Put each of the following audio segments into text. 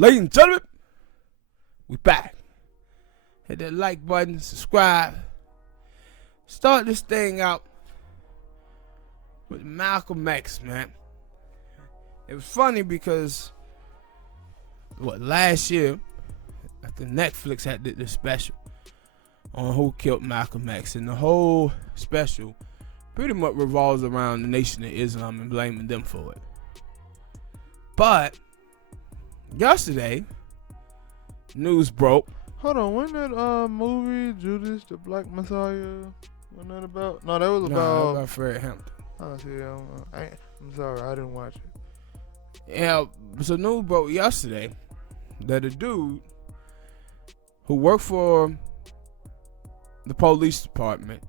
Ladies and gentlemen, we back. Hit that like button, subscribe. Start this thing out with Malcolm X, man. It was funny because last year, after Netflix had this special on who killed Malcolm X, and the whole special pretty much revolves around the Nation of Islam and blaming them for it. But yesterday, news broke. Hold on, wasn't that movie Judas the Black Messiah? Wasn't that about? No, that was about Fred Hampton. Oh, see, I'm sorry, I didn't watch it. Yeah, so news broke yesterday that a dude who worked for the police department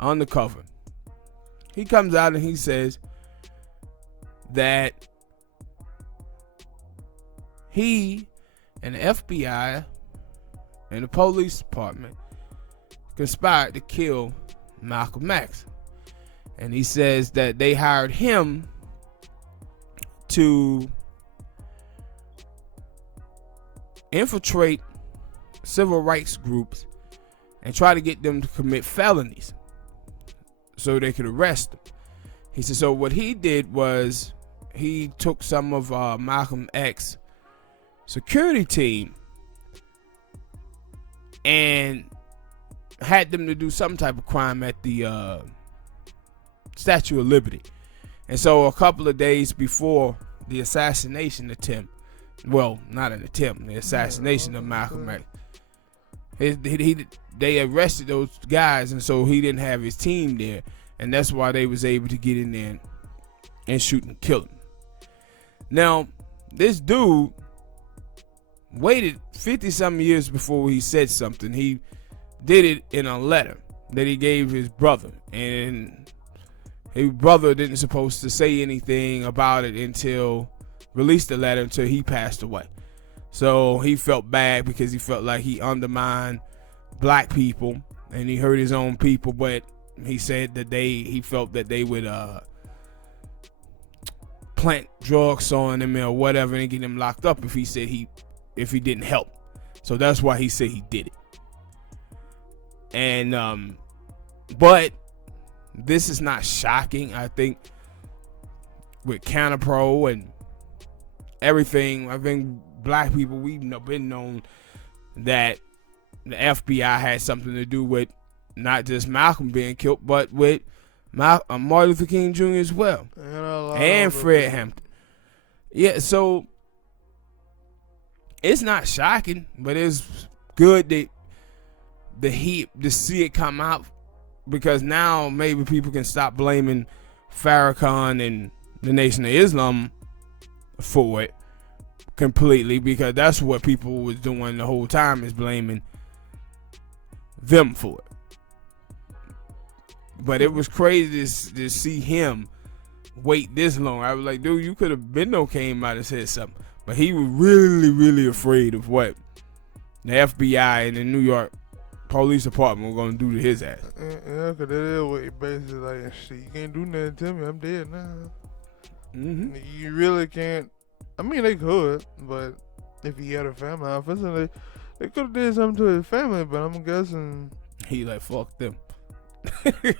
undercover, he comes out and he says that he and the FBI and the police department conspired to kill Malcolm X. And he says that they hired him to infiltrate civil rights groups and try to get them to commit felonies so they could arrest them. He said, so what he did was he took some of Malcolm X's security team and had them to do some type of crime at the Statue of Liberty. And so a couple of days before the assassination attempt, well, not an attempt, the assassination of Malcolm X, they arrested those guys, and so he didn't have his team there, and that's why they was able to get in there and shoot and kill him. Now, this dude waited 50-something years before he said something. He did it in a letter that he gave his brother, and his brother didn't supposed to say anything about it until released the letter until he passed away. So he felt bad because he felt like he undermined black people and he hurt his own people, but he said that he felt that they would plant drugs on him or whatever and get him locked up if he didn't help. So that's why he said he did it. And but this is not shocking. I think with CannaPro and everything, I think black people, we've been known that the FBI had something to do with not just Malcolm being killed, but with Martin Luther King Jr. as well, and Fred Hampton. Yeah, so it's not shocking, but it's good that to see it come out, because now maybe people can stop blaming Farrakhan and the Nation of Islam for it completely, because that's what people was doing the whole time, is blaming them for it. But it was crazy to see him wait this long. I was like, dude, you could have been came out and said something. But he was really, really afraid of what the FBI and the New York Police Department were going to do to his ass. Yeah, because that is what he basically like, shit, you can't do nothing to me, I'm dead now. Mm-hmm. You really can't. I mean, they could, but if he had a family office, and they could have did something to his family, but I'm guessing he like, fuck them.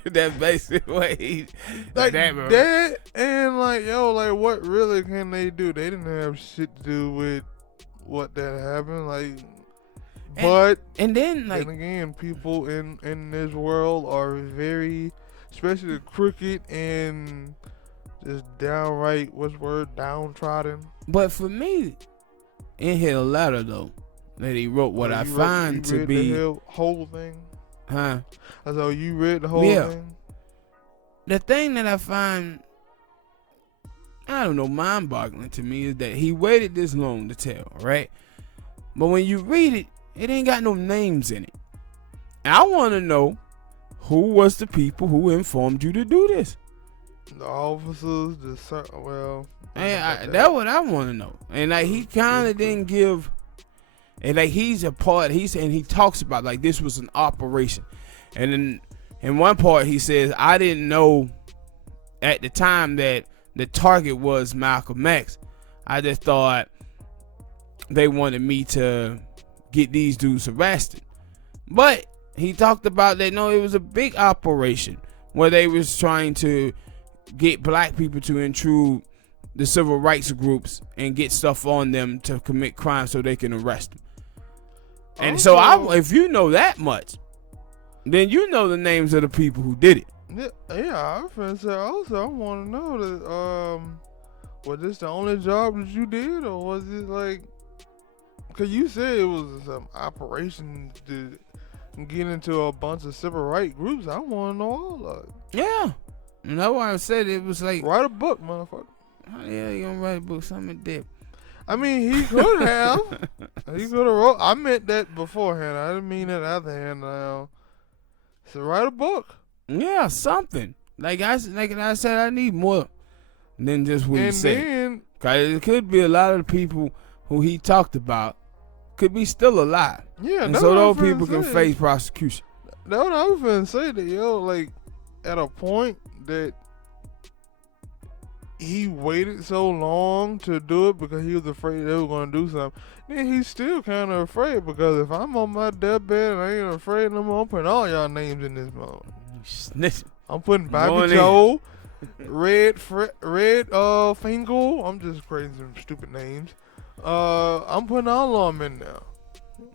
That's basically what he like that, and like, yo, like, what really can they do? They didn't have shit to do with what that happened, like. And then again, people in this world are very, especially crooked and just downright, downtrodden. But for me, in his letter though, that he wrote, what I find to be the whole thing. Huh? So you read the whole thing? The thing that I find, I don't know, mind-boggling to me is that he waited this long to tell, right? But when you read it, it ain't got no names in it. And I want to know who was the people who informed you to do this. The officers, that's what I want to know. And like, he kind of didn't give. And like, he's a part. He talks about like this was an operation. And then in one part he says, I didn't know at the time that the target was Malcolm X. I just thought they wanted me to get these dudes arrested. But he talked about that, no, it was a big operation where they was trying to get black people to intrude the civil rights groups and get stuff on them to commit crimes so they can arrest them. And so if you know that much, then you know the names of the people who did it. Yeah, I was gonna say also, I want to know that, was this the only job that you did, or was it like, cause you said it was some operation to get into a bunch of civil rights groups. I want to know all of it. Yeah. And that's why I said it was like, write a book, motherfucker. Oh, yeah, you gonna write a book, something dip. I mean, he could have. He could have wrote. I meant that beforehand. I didn't mean that afterhand. Now, so write a book. Yeah, something. Like I said, I need more than just what he said. Cause it could be a lot of the people who he talked about could be still alive. Yeah, and so those people can face prosecution. That's what I was gonna say. That like at a point that he waited so long to do it because he was afraid they were going to do something. Then he's still kind of afraid, because if I'm on my deathbed and I ain't afraid no more, I'm putting all y'all names in this moment. I'm putting Bobby Joe, Red Fingal. I'm just creating some stupid names. I'm putting all of them in there.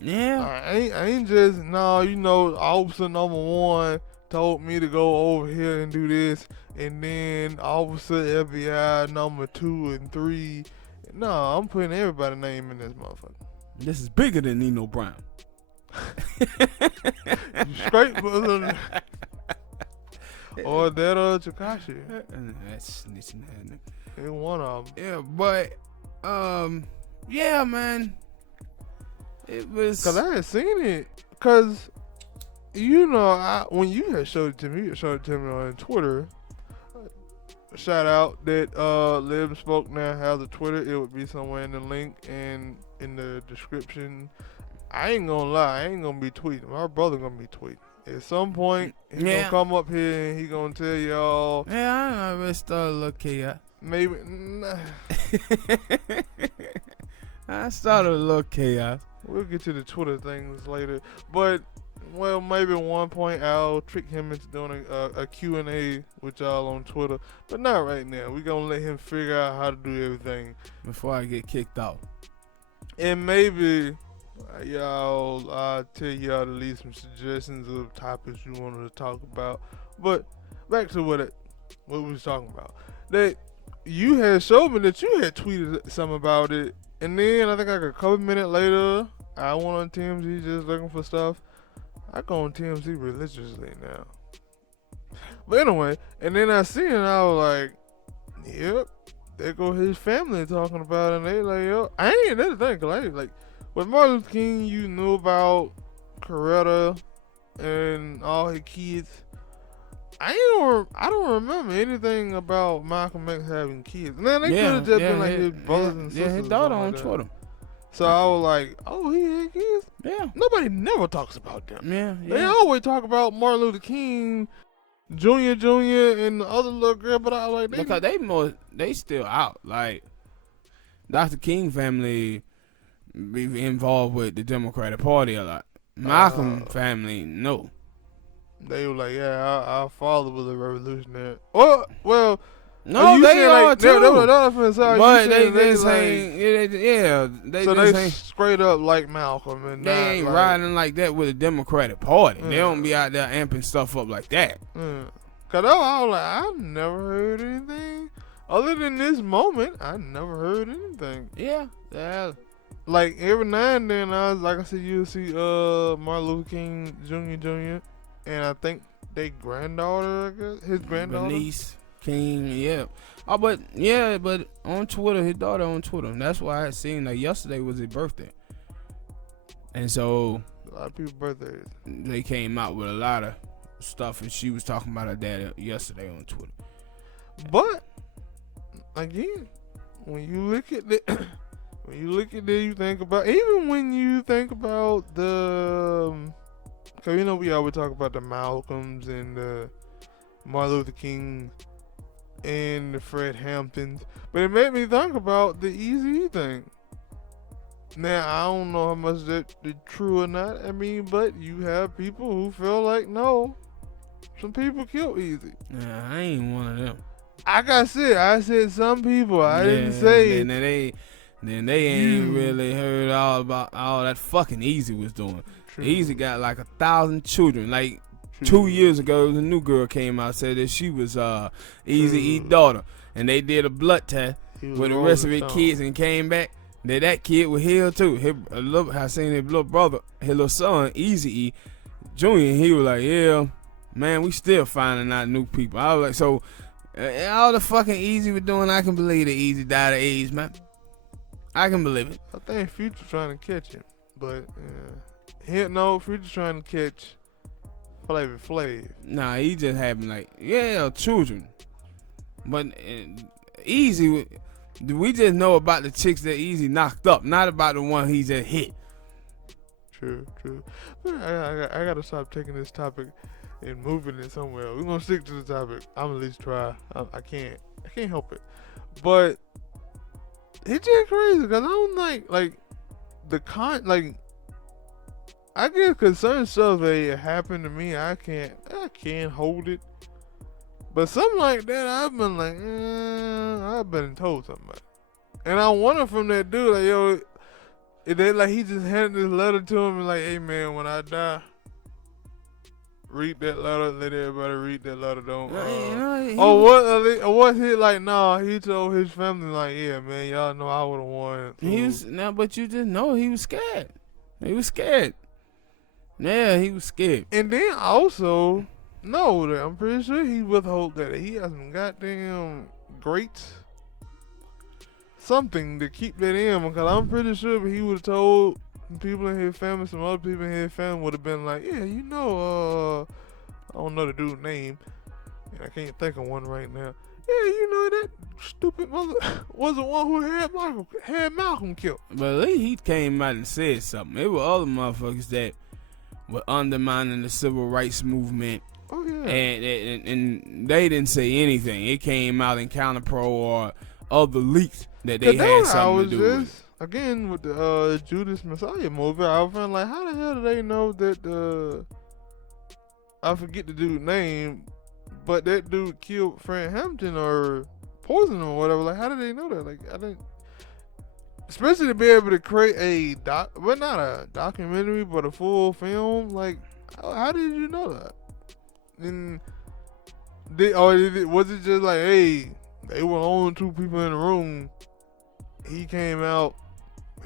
Yeah. I ain't just, officer number 1 told me to go over here and do this, and then officer FBI number 2 and 3. No, I'm putting everybody's name in this motherfucker. This is bigger than Nino Brown. Straight brother. Or that Tekashi. That's snitching. Ain't one of them. Yeah, but yeah, man. It was, cause I had seen it. Cause when you had showed it to me, you showed it to me on Twitter. Shout out that Lib&Smoke now has a Twitter. It would be somewhere in the link and in the description. I ain't gonna lie, I ain't gonna be tweeting. My brother gonna be tweeting. At some point, he gonna come up here and he gonna tell y'all. Yeah, I already started a little chaos. Maybe. I started a little chaos. We'll get to the Twitter things later. But, well, maybe at one point I'll trick him into doing a Q&A with y'all on Twitter. But not right now. We're gonna let him figure out how to do everything before I get kicked out. And maybe I'll tell y'all to leave some suggestions of topics you wanted to talk about. But back to what we was talking about. That you had showed me that you had tweeted something about it, and then I think like a couple minutes later, I went on TMZ just looking for stuff. I go on TMZ religiously now. But anyway, and then I see it and I was like, yep, there go his family talking about it, and they like, yo, I ain't another thing, cause I ain't like, with Martin Luther King, you knew about Coretta and all his kids. I don't remember anything about Malcolm X having kids. Man, they could have just been like his brothers and sisters. Yeah, his daughter on Twitter. So I was like, oh, he had kids? Yeah. Nobody never talks about them. Yeah. They always talk about Martin Luther King, Jr., and the other little girl, but I was like, because they still out. Like, Dr. King family be involved with the Democratic Party a lot. Malcolm family, no. They were like, yeah, our father was a revolutionary. Well, no, they are like, too. But they straight up like Malcolm, and they ain't like, riding like that with the Democratic Party. They don't be out there amping stuff up like that. Cause I was like, I never heard anything other than this moment. I never heard anything. Yeah. Like every now and then, you'll see Martin Luther King Jr., and I think they granddaughter, I guess, his granddaughter, Bernice King, yeah. But on Twitter, his daughter on Twitter. That's why I seen like yesterday was his birthday, and so a lot of people's birthdays. They came out with a lot of stuff, and she was talking about her dad yesterday on Twitter. But again, when you look at it, you think about, even when you think about the, cause we always talk about the Malcolms and the Martin Luther King and the Fred Hamptons, but it made me think about the Eazy thing. Now, I don't know how much that is true or not. I mean, but you have people who feel like, no, some people kill easy. Nah, I ain't one of them. Like I said, I said some people. I didn't say. Then they ain't really heard all about all that fucking Easy was doing. True. Easy got like 1,000 children. Like 2 years ago, a new girl came out said that she was Easy E's daughter, and they did a blood test with the rest of his kids and came back. That kid was here too. I seen his little brother, his little son, Easy E Junior. He was like, "Yeah, man, we still finding out new people." I was like, "So all the fucking Easy was doing, I can believe that Easy died of AIDS, man. I can believe it." I think Future trying to catch him, but Future trying to catch Flavor Flav. Nah, he just having children, but Easy. We just know about the chicks that Easy knocked up, not about the one he just hit. True. I gotta stop taking this topic and moving it somewhere. We're gonna stick to the topic. I'm gonna at least try. I can't help it. But it's just crazy because I'm like I guess because certain stuff that happened to me, I can't hold it. But something like that, I've been like, I've been told something about it. And I wonder from that dude, like, yo, he just handed this letter to him and like, hey man, when I die, read that letter, let everybody read that letter, don't. What's he like? Nah, he told his family like, yeah man, y'all know I would've won. But you just know he was scared. He was scared. Yeah, he was scared. And then also. No, I'm pretty sure he withhold that. He has some goddamn greats. Something to keep that in, because I'm pretty sure if he would have told people in his family, some other people in his family would have been like, yeah, I don't know the dude's name, and I can't think of one right now. Yeah, that stupid mother was the one who had Malcolm killed. But at least he came out and said something. It were other motherfuckers that were undermining the civil rights movement. Oh, yeah. And they didn't say anything. It came out in Counterpro or other leaks that they had something to do with. Again, with the Judas Messiah movie, I was feeling like, how the hell do they know that I forget the dude's name, but that dude killed Fred Hampton or poisoned him or whatever? Like, how did they know that? Like, I didn't. Especially to be able to create not a documentary, but a full film. Like, how did you know that? And was it just like, hey, they were only two people in the room, he came out,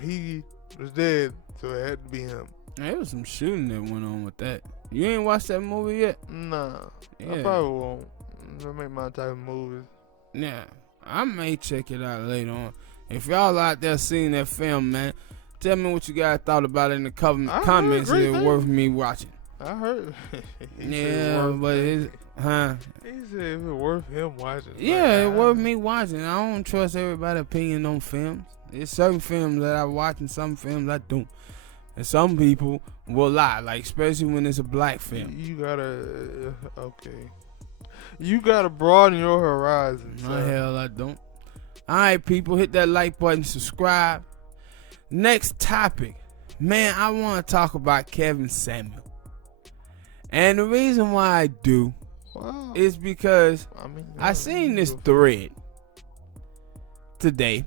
he was dead, so it had to be him? There was some shooting that went on with that. You ain't watched that movie yet? Nah, yeah. I probably won't. That ain't my type of movies. Yeah, I may check it out later on. If y'all out there seeing that film, man, tell me what you guys thought about it in the comments. It's worth me watching. I heard. Yeah, but he said it's worth him watching. Yeah, it's worth me watching. I don't trust everybody's opinion on films. There's certain films that I watch and some films I don't. And some people will lie, like especially when it's a black film. You gotta broaden your horizons. No, hell I don't. All right, people, hit that like button, subscribe. Next topic, man, I want to talk about Kevin Samuel. And the reason why I do is because I seen this thread today,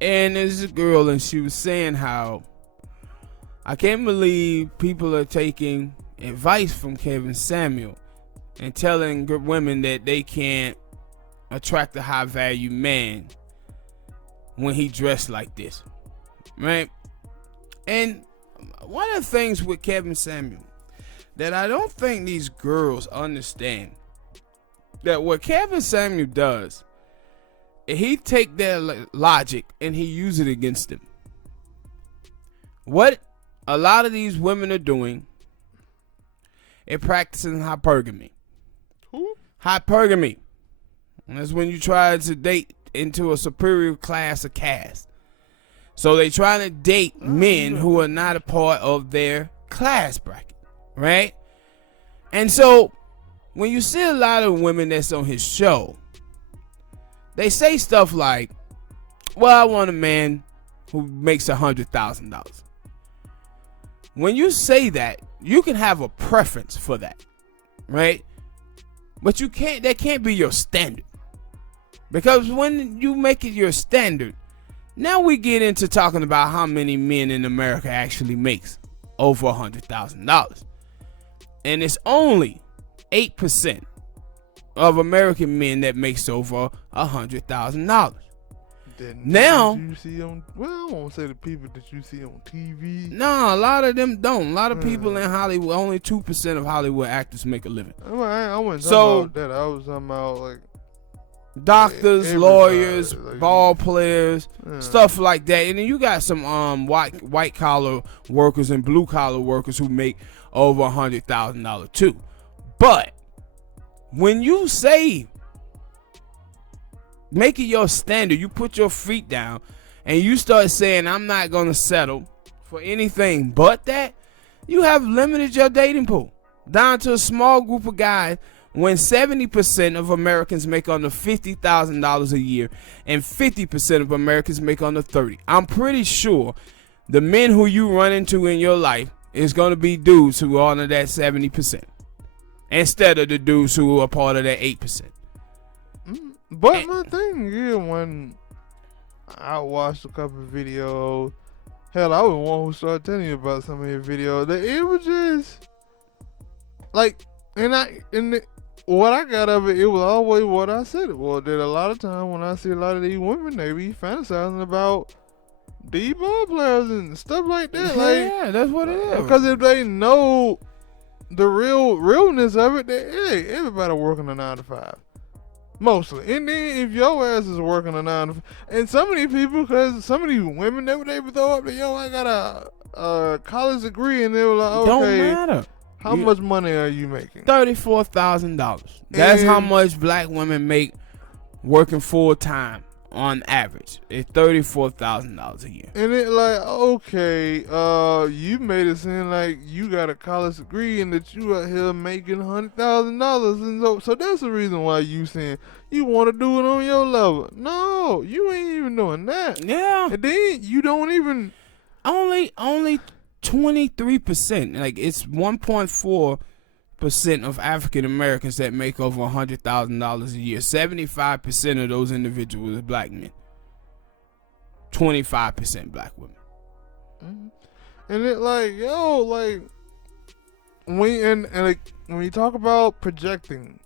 and there's a girl, and she was saying how I can't believe people are taking advice from Kevin Samuel and telling good women that they can't attract a high value man when he dressed like this, right? And one of the things with Kevin Samuel that I don't think these girls understand, that what Kevin Samuel does, he take their logic and he use it against them. What a lot of these women are doing is practicing hypergamy. Who? Hypergamy. That's when you try to date into a superior class of caste. So they try to date men who are not a part of their class bracket. Right? And so when you see a lot of women that's on his show, they say stuff like, well, I want a man who makes $100,000. When you say that, you can have a preference for that, right? But that can't be your standard. Because when you make it your standard, now we get into talking about how many men in America actually makes over $100,000. And it's only 8% of American men that makes over $100,000. Now, you see on, well, I won't say the people that you see on TV. No, a lot of them don't. A lot of people in Hollywood, only 2% of Hollywood actors make a living. I wasn't talking about that. I was talking about like doctors, lawyers, ball players, stuff like that. And then you got some white collar workers and blue collar workers who make over $100,000 too. But when you say make it your standard, you put your feet down and you start saying, I'm not going to settle for anything but that, you have limited your dating pool down to a small group of guys when 70% of Americans make under $50,000 a year and 50% of Americans make under $30,000. I'm pretty sure the men who you run into in your life is going to be dudes who are under that 70% instead of the dudes who are part of that 8%. But my thing is, when I watched a couple of videos, hell, I was the one who started telling you about some of your videos. That it was just like, what I got of it, it was always what I said it was. That a lot of time when I see a lot of these women, they be fantasizing about these ball players and stuff like that. Yeah, that's what it is. Because if they know the realness of it, that hey, everybody working a 9 to 5. Mostly. And then if your ass is working a 9 to 5, and some of these people, because some of these women, they would throw up that, yo, I got a college degree, and they were like, okay, don't matter. How much money are you making? $34,000. That's how much black women make working full time on average. It's $34,000 a year. And it like, okay, you made it seem like you got a college degree and that you out here making $100,000, and so that's the reason why you saying you want to do it on your level. No, you ain't even doing that. Yeah. And then you don't even only 23%. Like it's 1.4% of African Americans that make over $100,000 a year. 75% of those individuals are black men. 25% black women. And it like, yo, like when you talk about projecting,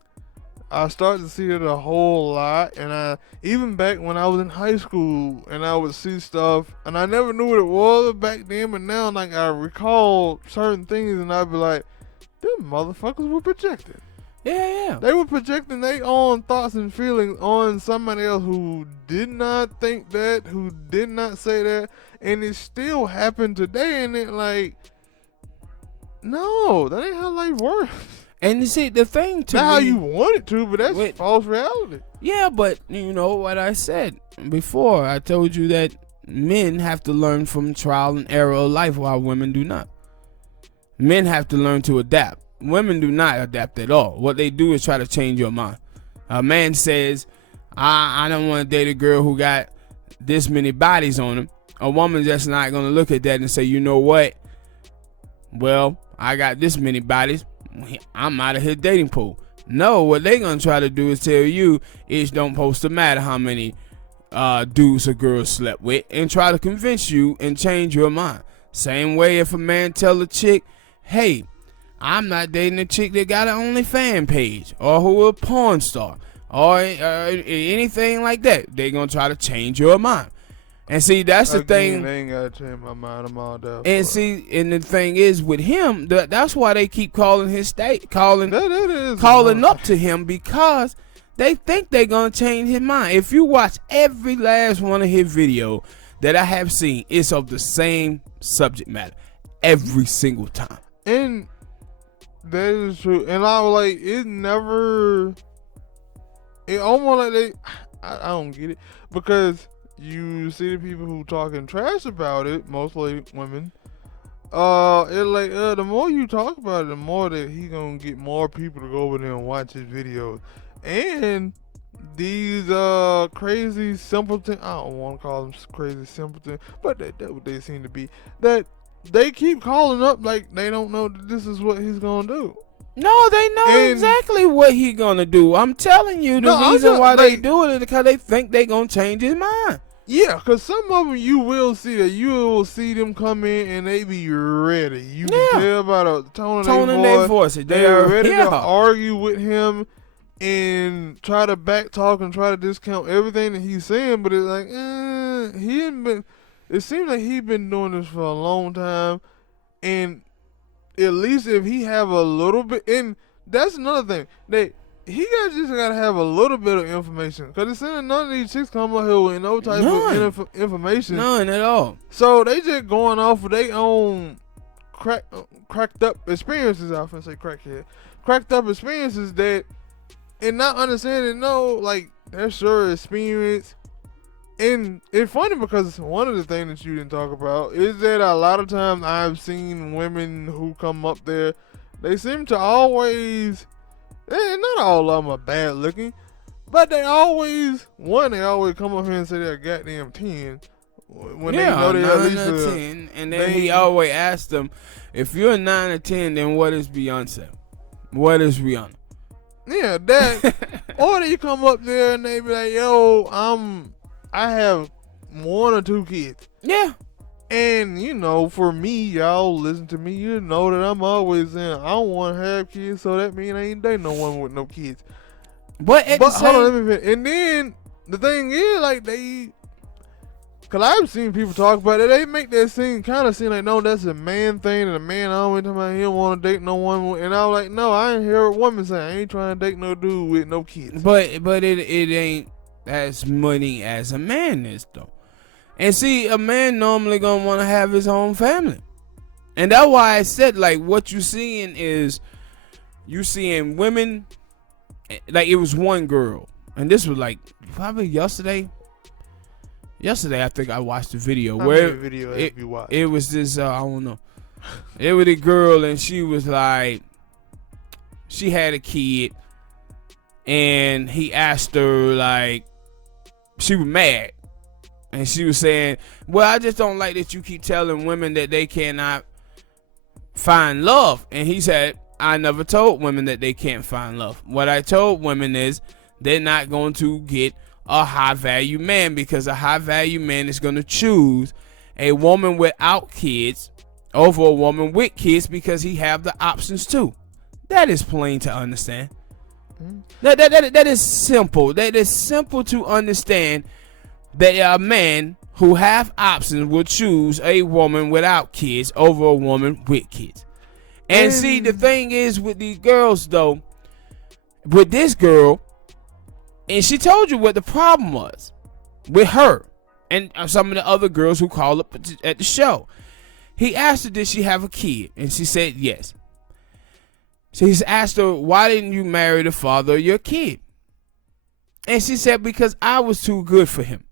I started to see it a whole lot. And I even back when I was in high school and I would see stuff and I never knew what it was back then, but now like I recall certain things and I'd be like, them motherfuckers were projecting. Yeah. They were projecting their own thoughts and feelings on somebody else who did not think that, who did not say that, and it still happened today. And it like, no, that ain't how life works. And you see, the thing to not how you want it to, but that's false reality. Yeah, but you know what I said before. I told you that men have to learn from trial and error of life while women do not. Men have to learn to adapt. Women do not adapt at all. What they do is try to change your mind. A man says, I don't want to date a girl who got this many bodies on him. A woman just not going to look at that and say, you know what? Well, I got this many bodies. I'm out of his dating pool. No, what they going to try to do is tell you it's don't supposed to matter how many dudes or girls slept with, and try to convince you and change your mind. Same way if a man tell a chick, hey, I'm not dating a chick that got an OnlyFans page or who a porn star or anything like that. They gonna try to change your mind. And see, that's the thing. They ain't gotta change my mind. I'm all there. And see, and the thing is with him, that's why they keep calling his state, calling up to him, because they think they're gonna change his mind. If you watch every last one of his videos that I have seen, it's of the same subject matter every single time. And that is true. And I was like, it almost like I don't get it, because you see the people who talking trash about it, mostly women. It like the more you talk about it, the more that he gonna get more people to go over there and watch his videos. And these crazy simpleton, I don't want to call them crazy simpleton, but that's what they seem to be, that they keep calling up like they don't know that this is what he's gonna do. No, they know exactly what he's gonna do. I'm telling you, the reason why they do it is because they think they gonna change his mind. Yeah, because some of them you will see that you will see them come in and they be ready. You can tell by the tone of their voice. They are ready to argue with him and try to back talk and try to discount everything that he's saying. But it's like, he ain't been. It seems like he's been doing this for a long time, and at least if he have a little bit, and that's another thing. He just gotta have a little bit of information, cause it seems none of these chicks come up here with no type of information. None at all. So they just going off of their own cracked up experiences. I was gonna say crackhead, cracked up experiences that, and not understanding like that's your experience. And it's funny because one of the things that you didn't talk about is that a lot of times I've seen women who come up there, they seem to always. And not all of them are bad looking, but they always come up here and say they're a goddamn 10 when they know they're at least a 10. And then he always asks them, if you're a 9 or 10, then what is Beyonce? What is Rihanna? Yeah, that. Or they come up there and they be like, yo, I have 1 or 2 kids. Yeah. And, for me, y'all listen to me, you know that I'm always saying I don't want to have kids, so that means I ain't dating no one with no kids. But hold on, let me finish. And then, the thing is, like, because I've seen people talk about it, they make that kind of seem like, no, that's a man thing, and a man always talking about he don't want to date no one. And I was like, no, I ain't hear a woman say, I ain't trying to date no dude with no kids. But it ain't as money as a man is, though. And see, a man normally gonna want to have his own family. And that's why I said, like, what you seeing is, you seeing women, like, it was one girl. And this was, like, probably yesterday. Yesterday, I think I watched the video. It was this, I don't know. It was a girl, and she was, like, she had a kid. And he asked her, like, she was mad. And she was saying, well, I just don't like that you keep telling women that they cannot find love. And he said, I never told women that they can't find love. What I told women is they're not going to get a high-value man, because a high-value man is going to choose a woman without kids over a woman with kids because he have the options too. That is plain to understand. That is simple. That is simple to understand. That a man who have options will choose a woman without kids over a woman with kids. And see, the thing is with these girls, though, with this girl, and she told you what the problem was with her and some of the other girls who called up at the show. He asked her, did she have a kid? And she said yes. So he's asked her, why didn't you marry the father of your kid? And she said, because I was too good for him.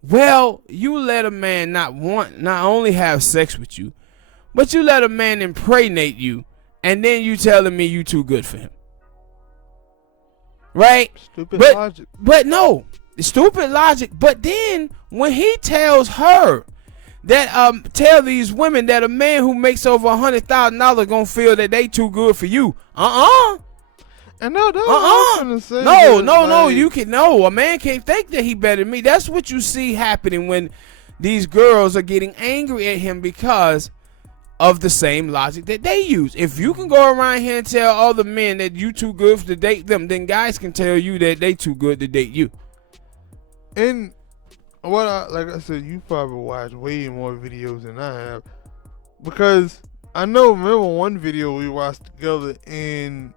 Well, you let a man not only have sex with you, but you let a man impregnate you, and then you telling me you too good for him. Right? Stupid logic. But no, stupid logic. But then when he tells her that tell these women that a man who makes over $100,000 gonna feel that they too good for you. And no, you can a man can't think that he better than me. That's what you see happening when these girls are getting angry at him because of the same logic that they use. If you can go around here and tell all the men that you too good to date them, then guys can tell you that they too good to date you. And like I said, you probably watch way more videos than I have, because I remember one video we watched together, and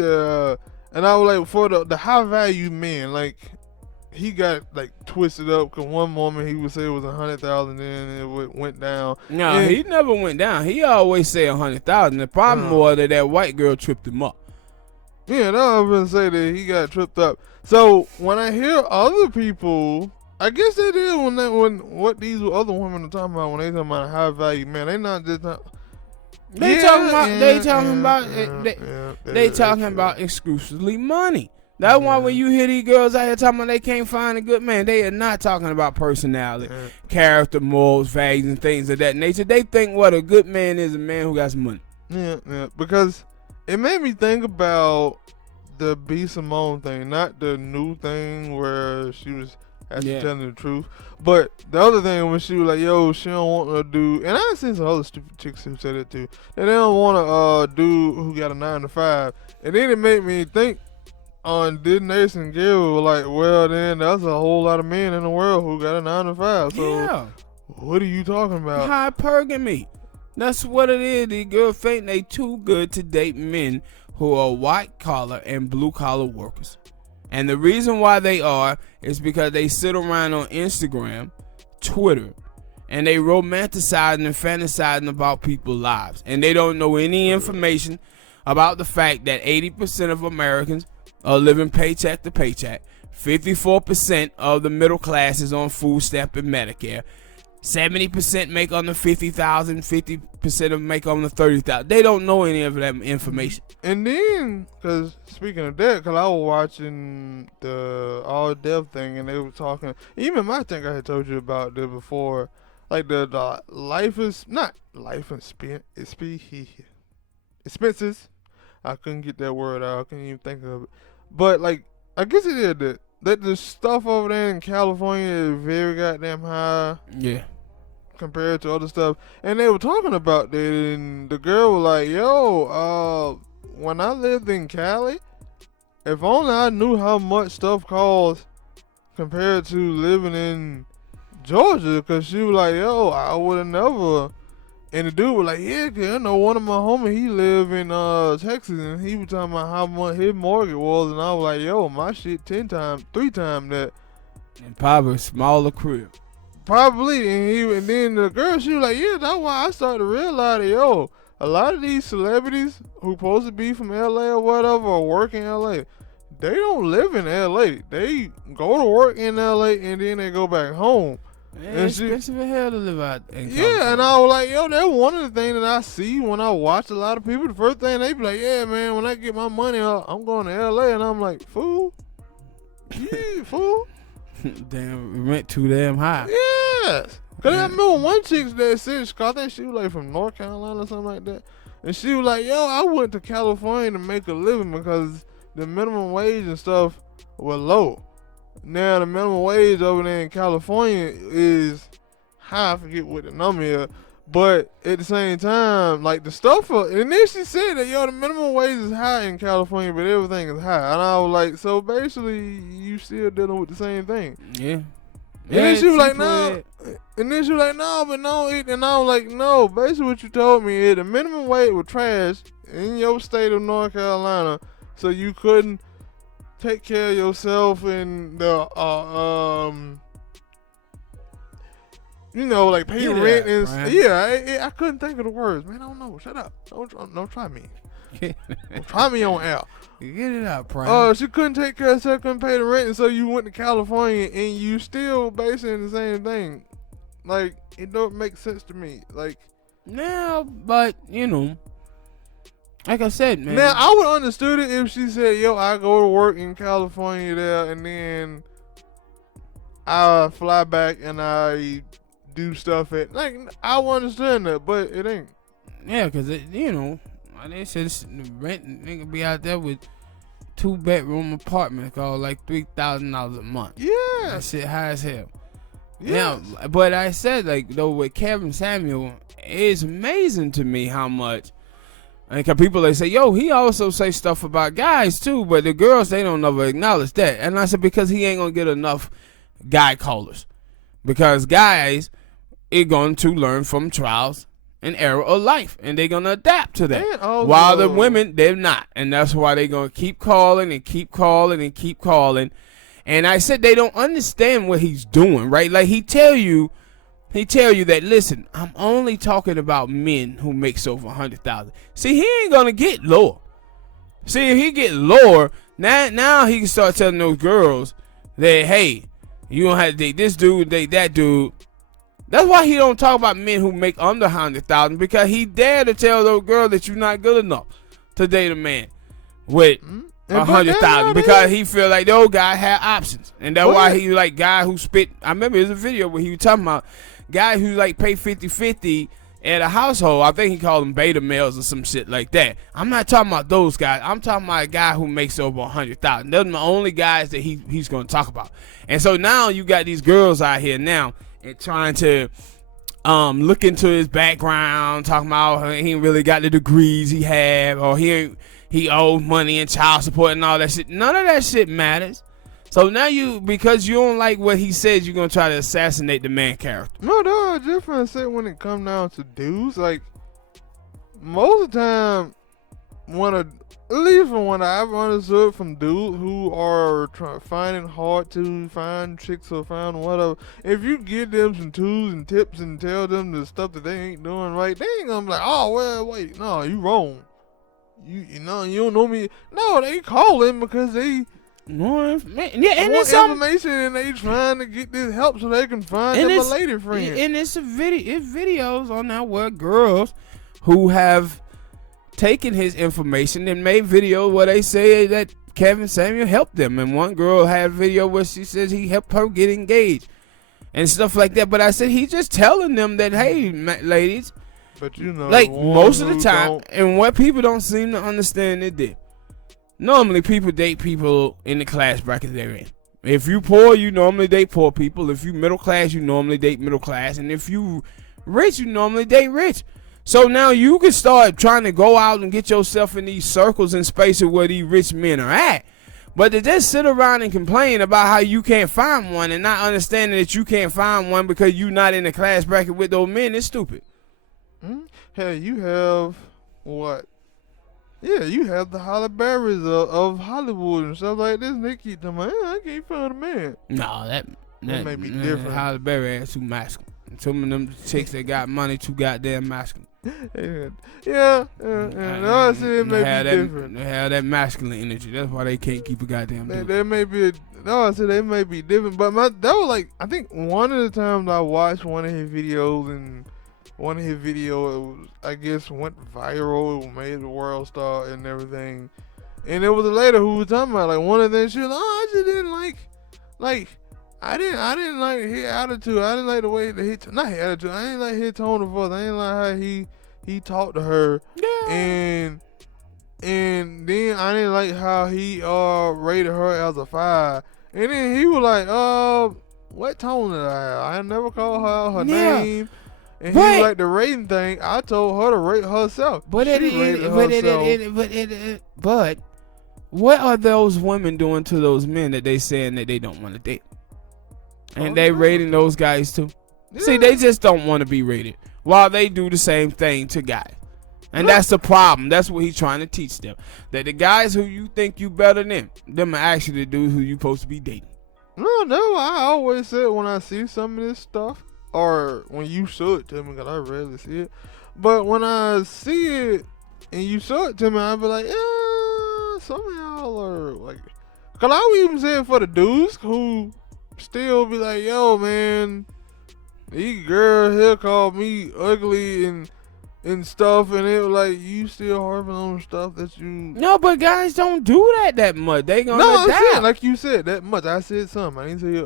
I was like, for the high value man, like, he got like twisted up because one moment he would say it was 100,000, then it went down. No, he never went down. He always say 100,000. The problem was that white girl tripped him up. Yeah, no, I was gonna say that he got tripped up. So when I hear other people, I guess they did when what these other women are talking about when they talking about a high value man, they not just they talking about exclusively money. That's why when you hear these girls out here talking about they can't find a good man, they are not talking about personality, character, morals, values, and things of that nature. They think what a good man is a man who got some money. Yeah, because it made me think about the B. Simone thing, not the new thing where she was actually telling the truth, but the other thing when she was like, yo, she don't want to do, and I've seen some other stupid chicks who said it too, that they don't want to do who got a 9 to 5, and then it made me think on did Nathan Gill like, well then that's a whole lot of men in the world who got a 9 to 5. So what are you talking about? Hypergamy. That's what it is. These girls think they too good to date men who are white collar and blue collar workers. And the reason why they are is because they sit around on Instagram, Twitter, and they romanticizing and fantasizing about people's lives. And they don't know any information about the fact that 80% of Americans are living paycheck to paycheck. 54% of the middle class is on food stamp and Medicare. 70% make under 50,000, 50% of them make under 30,000. They don't know any of that information. And then, because speaking of that, because I was watching the All Deaf thing, and they were talking, even I think I had told you about this before, like the life is, not life expenses. I couldn't get that word out. I couldn't even think of it. But, like, I guess it is that the stuff over there in California is very goddamn high. Yeah. Compared to other stuff. And they were talking about that, and the girl was like, yo, when I lived in Cali, if only I knew how much stuff costs compared to living in Georgia, because she was like, yo, I would have never. And the dude was like, yeah, cause I know one of my homies, he live in Texas, and he was talking about how much his mortgage was, and I was like, yo, my shit 3 times that. And probably a smaller crib. Probably, and then the girl, she was like, yeah, that's why I started to realize that, yo, a lot of these celebrities who supposed to be from LA or whatever, or work in LA, they don't live in LA. They go to work in LA, and then they go back home. It's expensive as hell to live out in California. Yeah, and I was like, yo, that's one of the things that I see when I watch a lot of people. The first thing they be like, yeah, man, when I get my money up, I'm going to LA. And I'm like, fool? Yeah, fool? Damn, rent too damn high. Yes. Because I remember one chick that said, I think she was like from North Carolina or something like that. And she was like, yo, I went to California to make a living because the minimum wage and stuff were low. Now the minimum wage over there in California is high. I forget what the number is, but at the same time, like the stuff. And then she said that, yo, the minimum wage is high in California, but everything is high. And I was like, so basically, you still dealing with the same thing. Yeah. And then she was like, no. And then she was like, no, but no. And I was like, no. Basically, what you told me is the minimum wage was trash in your state of North Carolina, so you couldn't take care of yourself and the you know, like pay rent and I couldn't think of the words, man. I don't know. Shut up. Don't try me. Don't try me on air. Get it out, Prime. She couldn't take care of herself, couldn't pay the rent, and so you went to California and you still basically the same thing. Like, it don't make sense to me. Like, now, but you know, like I said, man. Now, I would have understood it if she said, yo, I go to work in California there, and then I fly back and I do stuff at, like, I would understand that, but it ain't. Yeah, because, you know, they said the rent, nigga be out there with 2-bedroom apartments called like $3,000 a month. Yeah. That shit high as hell. Yeah. Now, but I said, like, though, with Kevin Samuel, it's amazing to me how much. And cause people, they say, yo, he also say stuff about guys too, but the girls, they don't never acknowledge that. And I said, because he ain't gonna get enough guy callers, because guys are going to learn from trials and error of life, and they're gonna adapt to that. While the women, they're not, and that's why they're gonna keep calling and keep calling and keep calling. And I said they don't understand what he's doing, right? Like he tell you that, listen, I'm only talking about men who makes over 100,000. See, he ain't gonna get lower. See, if he get lower, now he can start telling those girls that, hey, you don't have to date this dude, date that dude. That's why he don't talk about men who make under 100,000, because he dare to tell those girls that you're not good enough to date a man with 100,000 because he feel like the old guy had options, and that's why he like guy who spit. I remember there's a video where he was talking about guy who like pay 50-50 at a household. I think he called them beta males or some shit like that. I'm not talking about those guys. I'm talking about a guy who makes over 100,000. Those are the only guys that he's going to talk about. And so now you got these girls out here now and trying to look into his background, talking about he ain't really got the degrees he had, or he owed money and child support and all that shit. None of that shit matters. So now because you don't like what he says, you're going to try to assassinate the man character. No, I just want to say when it comes down to dudes, like, most of the time, at least from what I've understood from dudes who are finding hard to find chicks or find whatever, if you give them some tools and tips and tell them the stuff that they ain't doing right, they ain't going to be like, oh, well, wait, no, you wrong. You know, you don't know me. No, they calling because they more information. Yeah, and it's information, and they trying to get this help so they can find them a lady friend. And it's videos on there where girls who have taken his information and made video where they say that Kevin Samuel helped them, and one girl had a video where she says he helped her get engaged and stuff like that. But I said he's just telling them that, hey, ladies. But you know, like most of the time, and what people don't seem to understand is that normally people date people in the class bracket they're in. If you poor, you normally date poor people. If you middle class, you normally date middle class. And if you rich, you normally date rich. So now you can start trying to go out and get yourself in these circles and spaces where these rich men are at. But to just sit around and complain about how you can't find one and not understanding that you can't find one because you're not in the class bracket with those men is stupid. Hey, you have what? Yeah, you have the Halle Berrys of Hollywood and stuff like this. And they keep telling me, I can't find a man. No, that may be different. Halle Berry ass too masculine. Some of them chicks that got money too goddamn masculine. Yeah. No, I said it may be different. They have that masculine energy. That's why they can't keep a goddamn dude. There may be I said they may be different. But that was like, I think one of the times I watched one of his videos, and one of his videos, I guess, went viral. It made the world star and everything. And it was a lady who was talking about, like, one of them, she was like, I just didn't like, I didn't like his attitude. I didn't like the way that not his attitude. I didn't like his tone of voice. I didn't like how he talked to her. Yeah. And then I didn't like how he rated her as a 5. And then he was like, what tone did I have? I never called her name. And he was like, the rating thing, I told her to rate herself. But what are those women doing to those men that they saying that they don't want to date? And they rating those guys too. Yeah. See, they just don't want to be rated, while they do the same thing to guys. And that's the problem. That's what he's trying to teach them. That the guys who you think you better than, them are actually the dudes who you supposed to be dating. No, I always said when I see some of this stuff, or when you show it to me, because I rarely see it. But when I see it and you show it to me, I'll be like, yeah, some of y'all are like, because I would even say it for the dudes who still be like, yo, man, these girls here call me ugly and stuff, and it was like, you still harping on stuff that you. No, but guys don't do that much. They gonna I'm saying, like you said, that much. I said something. I didn't say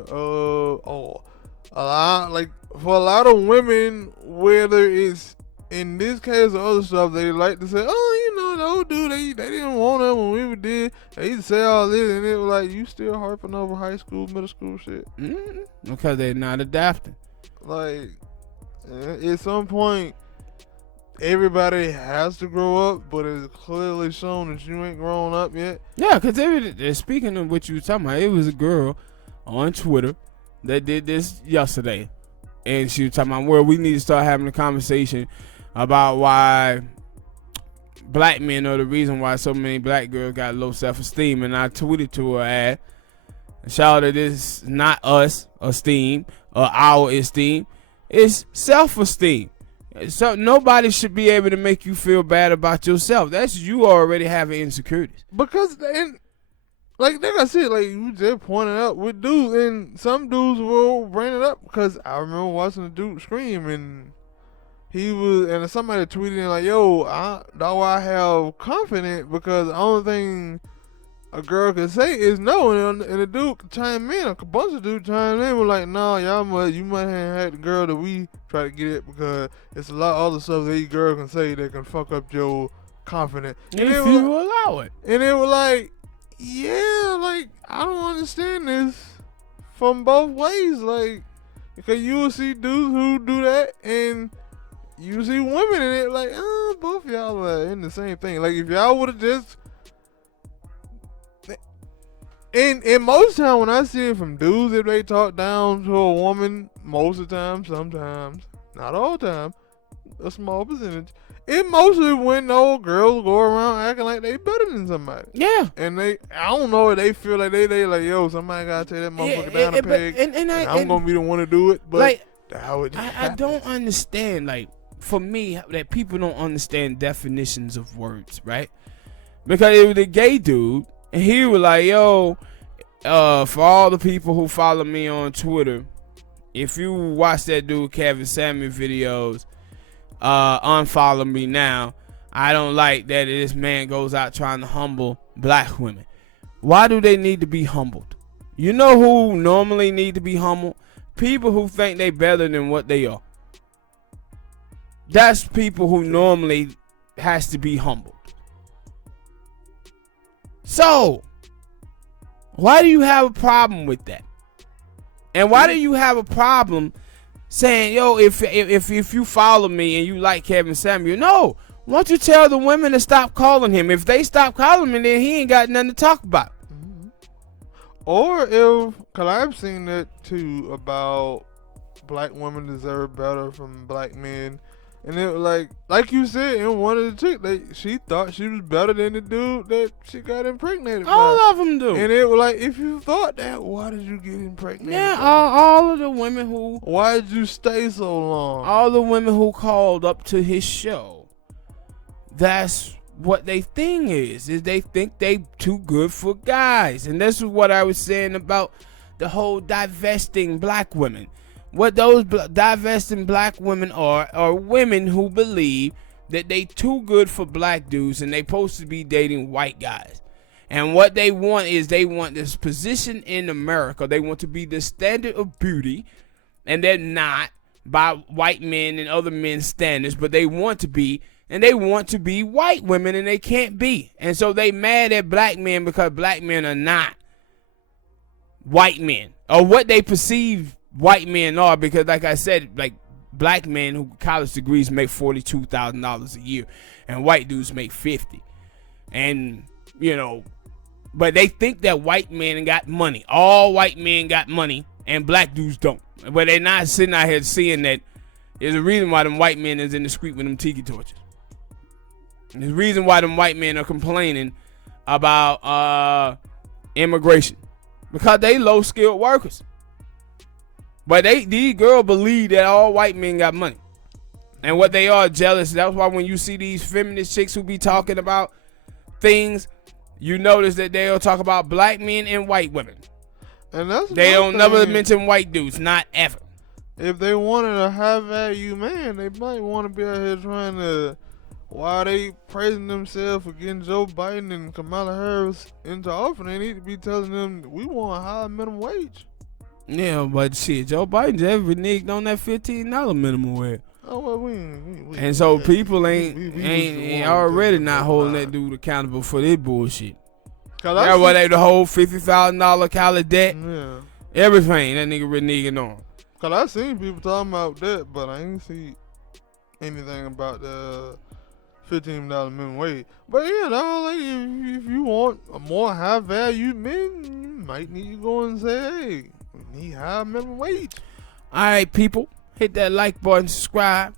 a lot, like, for a lot of women, whether it's in this case or other stuff, they like to say, the old dude, they didn't want that when we did. They used to say all this, and it was like, you still harping over high school, middle school shit. Because they're not adapting. Like, at some point, everybody has to grow up, but it's clearly shown that you ain't grown up yet. Yeah, because speaking of what you were talking about, it was a girl on Twitter that did this yesterday. And she was talking about where we need to start having a conversation about why black men are the reason why so many black girls got low self-esteem. And I tweeted to her shout out, this is not us esteem or our esteem. It's self-esteem. So nobody should be able to make you feel bad about yourself. That's you already having insecurities. Because like I said, like you just pointed out with dudes, and some dudes will bring it up, because I remember watching a dude scream, and somebody tweeted in like, yo, I have confidence, because the only thing a girl can say is no, and a dude can chime in. A bunch of dudes chime in were like, no, you might have had the girl that we try to get it because it's a lot of other stuff that each girl can say that can fuck up your confidence. And if you allow it. And they were like, yeah, like, I don't understand this from both ways. Like, because you will see dudes who do that, and you see women in it, like, both y'all are in the same thing. Like, if y'all would have just. And most time when I see it from dudes, if they talk down to a woman, most of the time, sometimes, not all the time, a small percentage, it mostly when those girls go around acting like they better than somebody. Yeah. And I don't know if they feel like they like, yo, somebody gotta take that motherfucker down a peg. And I'm gonna be the one to do it. But like, how it I don't understand, like, for me, that people don't understand definitions of words, right? Because it was a gay dude, and he was like, yo, for all the people who follow me on Twitter, if you watch that dude Kevin Samuel videos, unfollow me now. I don't like that this man goes out trying to humble black women. Why do they need to be humbled? You know who normally need to be humbled? People who think they better than what they are. That's people who normally has to be humbled. So, why do you have a problem with that? And why do you have a problem saying, yo, if you follow me and you like Kevin Samuel, no, why don't you tell the women to stop calling him? If they stop calling him, then he ain't got nothing to talk about. Mm-hmm. Or because I've seen that too about black women deserve better from black men. And it was like you said, in one of the chicks, she thought she was better than the dude that she got impregnated by. All of them do. And it was like, if you thought that, why did you get impregnated? Yeah, all of the women who... Why did you stay so long? All the women who called up to his show, that's what they thing is they think they too good for guys. And this is what I was saying about the whole divesting black women. What those divesting black women are women who believe that they too good for black dudes and they supposed to be dating white guys. And what they want is they want this position in America. They want to be the standard of beauty, and they're not by white men and other men's standards, but they want to be, and they want to be white women, and they can't be. And so they mad at black men because black men are not white men, or what they perceive white men are, because like I said, like black men who college degrees make $42,000 a year and white dudes make $50,000. And you know, but they think that white men got money. All white men got money and black dudes don't. But they're not sitting out here seeing that there's a reason why them white men is in the street with them tiki torches. There's a reason why them white men are complaining about immigration, because they low skilled workers. But these girls believe that all white men got money. And what they are jealous. That's why when you see these feminist chicks who be talking about things, you notice that they'll talk about black men and white women. And they don't never mention white dudes, not ever. If they wanted a high value man, they might want to be out here trying to, while they praising themselves for getting Joe Biden and Kamala Harris into office, they need to be telling them we want a high minimum wage. Yeah, but shit, Joe Biden's ever reneged on that $15 minimum wage. Oh well, we and so people ain't already not holding that dude accountable for this bullshit. That's why they the whole $50,000 college debt. Yeah. Everything that nigga reneging on. Cause I seen people talking about that, but I ain't see anything about the $15 minimum wage. But yeah, no, like if you want a more high value men, you might need to go and say, hey, we need high minimum wage. All right, people, hit that like button, subscribe.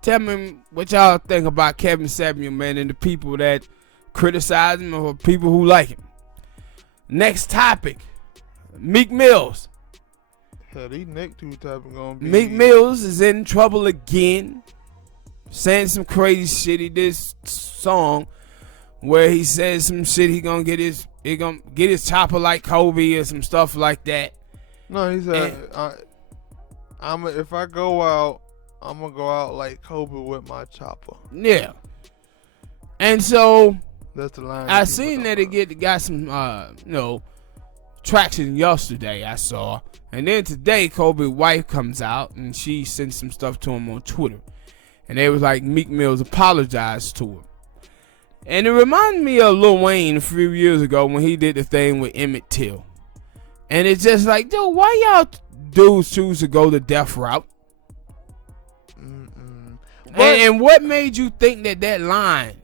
Tell me what y'all think about Kevin Samuel, man, and the people that criticize him or people who like him. Next topic, Meek Mills. Hell, these next two topics gonna be. Meek Mills is in trouble again, saying some crazy shit. He did this song where he says some shit. He gonna get his chopper like Kobe or some stuff like that. No, he said, if I go out, I'm gonna go out like Kobe with my chopper. Yeah. And so That's the line. I seen that it got some traction yesterday. I saw, and then today Kobe's wife comes out and she sent some stuff to him on Twitter, and they was like Meek Mill's apologized to him, and it reminded me of Lil Wayne a few years ago when he did the thing with Emmett Till, and it's just like, dude, why y'all dudes choose to go the death route? And what made you think that line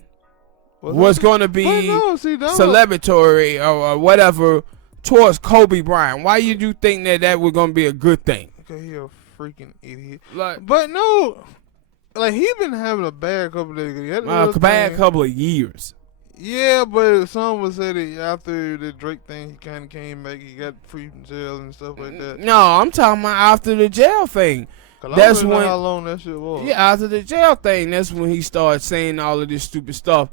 was going to be celebratory or whatever towards Kobe Bryant? Why did you think that was going to be a good thing? Okay, he a freaking idiot. But no, he been having a bad couple of days. Bad couple of years. Yeah, but some would say that after the Drake thing, he kind of came back. He got free from jail and stuff like that. No, I'm talking about after the jail thing. That's when how long that shit was. Yeah, after the jail thing, that's when he started saying all of this stupid stuff.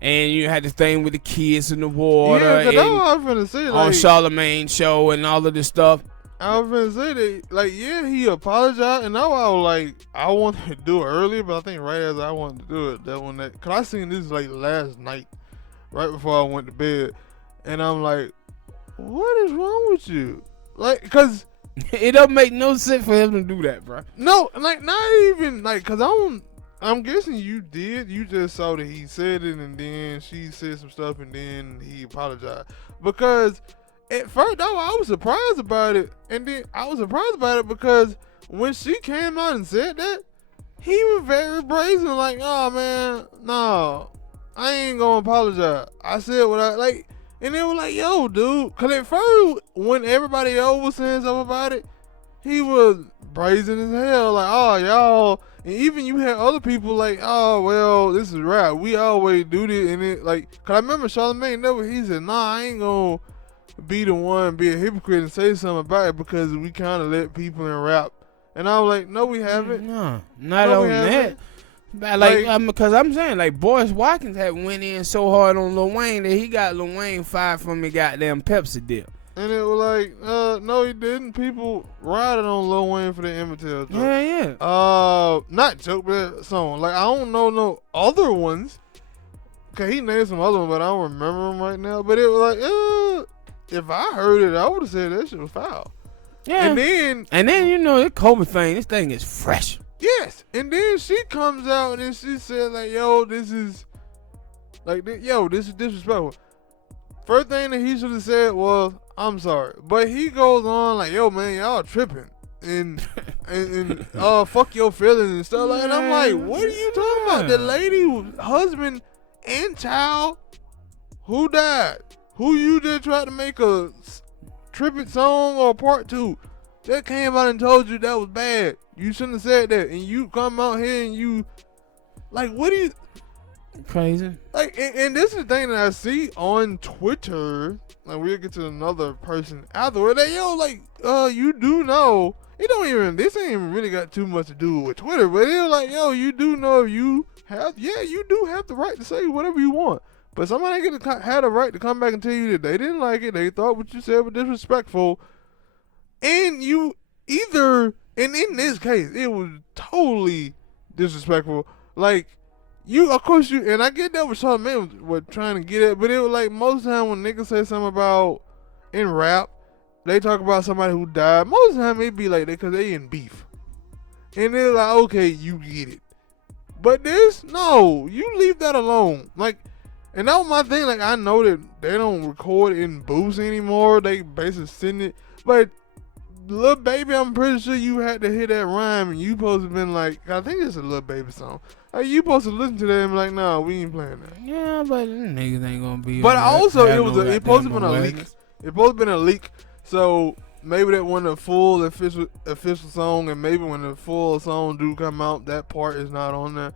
And you had the thing with the kids in the water. Yeah, that's what I was finna say. On Charlemagne's show and all of this stuff. I was finna say that, he apologized, and now I wanted to do it earlier, but I think right as I wanted to do it, cause I seen this last night, right before I went to bed, and I'm like, what is wrong with you? Cause it don't make no sense for him to do that, bro. No, not even cause I'm guessing you did. You just saw that he said it, and then she said some stuff, and then he apologized. Because at first, I was surprised about it, and then I was surprised about it because when she came out and said that, he was very brazen, oh man, no, I ain't gonna apologize. I said what I like. And they were like, yo, dude. Because at first, when everybody else was saying something about it, he was brazen as hell. Oh, y'all. And even you had other people oh, well, this is rap. We always do this. And because I remember Charlamagne he said, nah, I ain't going to be the one, be a hypocrite and say something about it because we kind of let people in rap. And I was like, no, we haven't. No, not on that. Because I'm saying, Boris Watkins had went in so hard on Lil Wayne that he got Lil Wayne fired from the goddamn Pepsi deal. And it was no, he didn't. People riding on Lil Wayne for the Emmett Till joke. Yeah. Not joke, but song. I don't know no other ones. Cause he named some other ones, but I don't remember them right now. But it was if I heard it, I would have said that shit was foul. Yeah. And then the COVID thing. This thing is fresh. Yes, and then she comes out and she said yo, this is disrespectful. First thing that he should have said was, I'm sorry. But he goes on yo, man, y'all tripping. And fuck your feelings and stuff and I'm like, what are you talking about? The lady, husband and child who died, who you just tried to make a tripping song or part two, that came out and told you that was bad. You shouldn't have said that. And you come out here and you what do you crazy? And this is the thing that I see on Twitter. We'll get to another person afterward. That you do know it don't even. This ain't even really got too much to do with Twitter. But it's you do know you do have the right to say whatever you want. But somebody had a right to come back and tell you that they didn't like it. They thought what you said was disrespectful, and you either. And in this case, it was totally disrespectful. And I get that what Charlamagne was trying to get at, but it was most of the time when niggas say something about, in rap, they talk about somebody who died. Most of the time it be like that because they in beef. And they're okay, you get it. But this, no, you leave that alone. And that was my thing. I know that they don't record in booths anymore. They basically send it. But Lil Baby, I'm pretty sure you had to hear that rhyme and you supposed to have been I think it's a Lil Baby song. You supposed to listen to that and be nah, we ain't playing that. Yeah, but niggas ain't gonna be. But also, it supposed to have been a leak. It supposed to have been a leak. So maybe that wasn't a full official song, and maybe when the full song do come out, that part is not on there.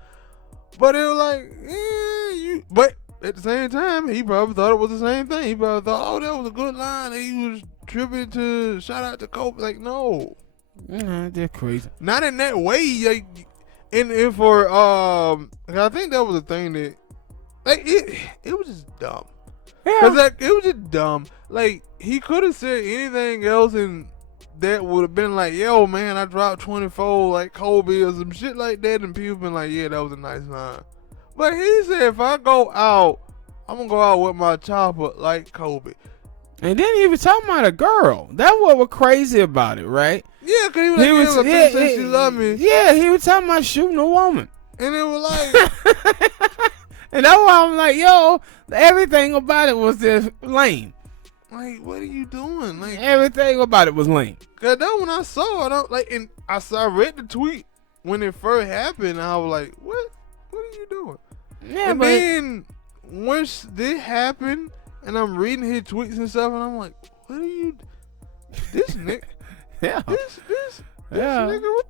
But it was But at the same time, he probably thought it was the same thing. He probably thought, oh, that was a good line. He was tripping to shout out to Kobe. No. They're crazy. Not in that way. And for I think that was the thing that it was just dumb. Yeah. Cause it was just dumb. He could have said anything else and that would have been yo, man, I dropped 24 Kobe or some shit like that, and people been yeah, that was a nice line. But he said, if I go out I'm gonna go out with my chopper like Kobe. And then he was talking about a girl. That's what was crazy about it, right? Yeah, because he was like, she loved me. Yeah, he was talking about shooting a woman. And it was like... and that's why I'm like, yo, everything about it was just lame. Like, what are you doing? Like, everything about it was lame. Cause then when I saw it, and I read the tweet when it first happened, and I was like, what are you doing? Yeah, and then once this happened, and I'm reading his tweets and stuff, and I'm like, what are you, this nigga, yeah, this nigga,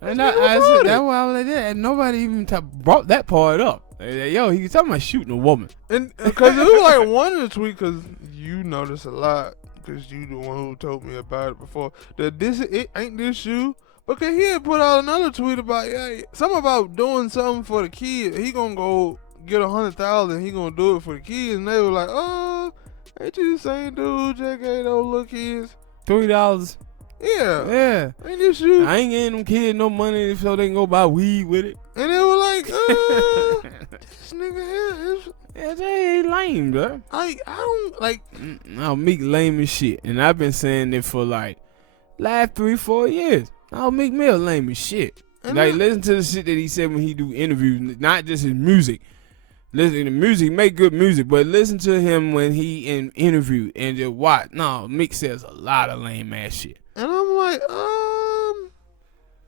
and I said that's why I was like that, and nobody even brought that part up. Yo, he was talking about shooting a woman, and because it was like one of the tweets, because you notice a lot, because you the one who told me about it before, that it ain't this you. Because he had put out another tweet about something about doing something for the kids. He gonna go get 100,000. He gonna do it for the kids, and they were like, "Oh, ain't you the same dude? JK, those little kids, $3. Yeah. Ain't this you? I ain't getting them kids no money so they can go buy weed with it." And they were like, "This nigga here is." Yeah, they ain't lame, bro. I don't like. No, Meek lame as shit, and I've been saying it for like last 3-4 years. Oh, Meek Mill lame as shit. Like, listen to the shit that he said when he do interviews, not just his music. Listen to music, make good music, but listen to him when he in interview and just watch. No, Meek says a lot of lame ass shit. And I'm like,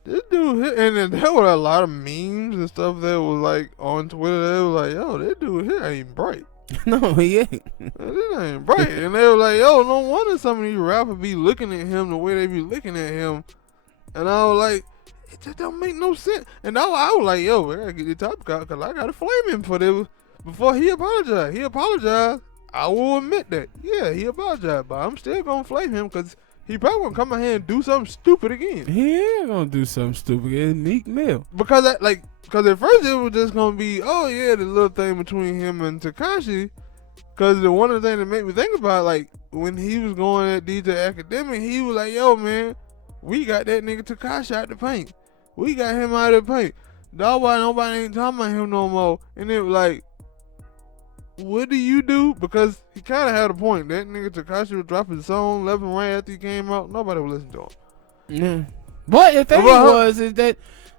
this dude here, and then there were a lot of memes and stuff that was like on Twitter. They were like, yo, this dude here ain't bright. No, he ain't. This ain't bright. And they were like, yo, no wonder some of these rappers be looking at him the way they be looking at him. And I was like, it just don't make no sense. And I was like, yo, I gotta get the topic out because I gotta flame him for this before he apologized. He apologized. I will admit that. Yeah, he apologized, but I'm still gonna flame him because he probably gonna come out here and do something stupid again. He ain't gonna do something stupid. It's Meek Mill. Because at first it was just gonna be, oh yeah, the little thing between him and Tekashi. Because the one of the things that made me think about, like, when he was going at DJ Academic, he was like, yo, man, we got that nigga Tekashi out the paint. We got him out of the paint. Nobody ain't talking about him no more. And it was like, what do you do? Because he kind of had a point. That nigga Tekashi was dropping his song left and right after he came out. Nobody would listen to him. Yeah. But the thing is that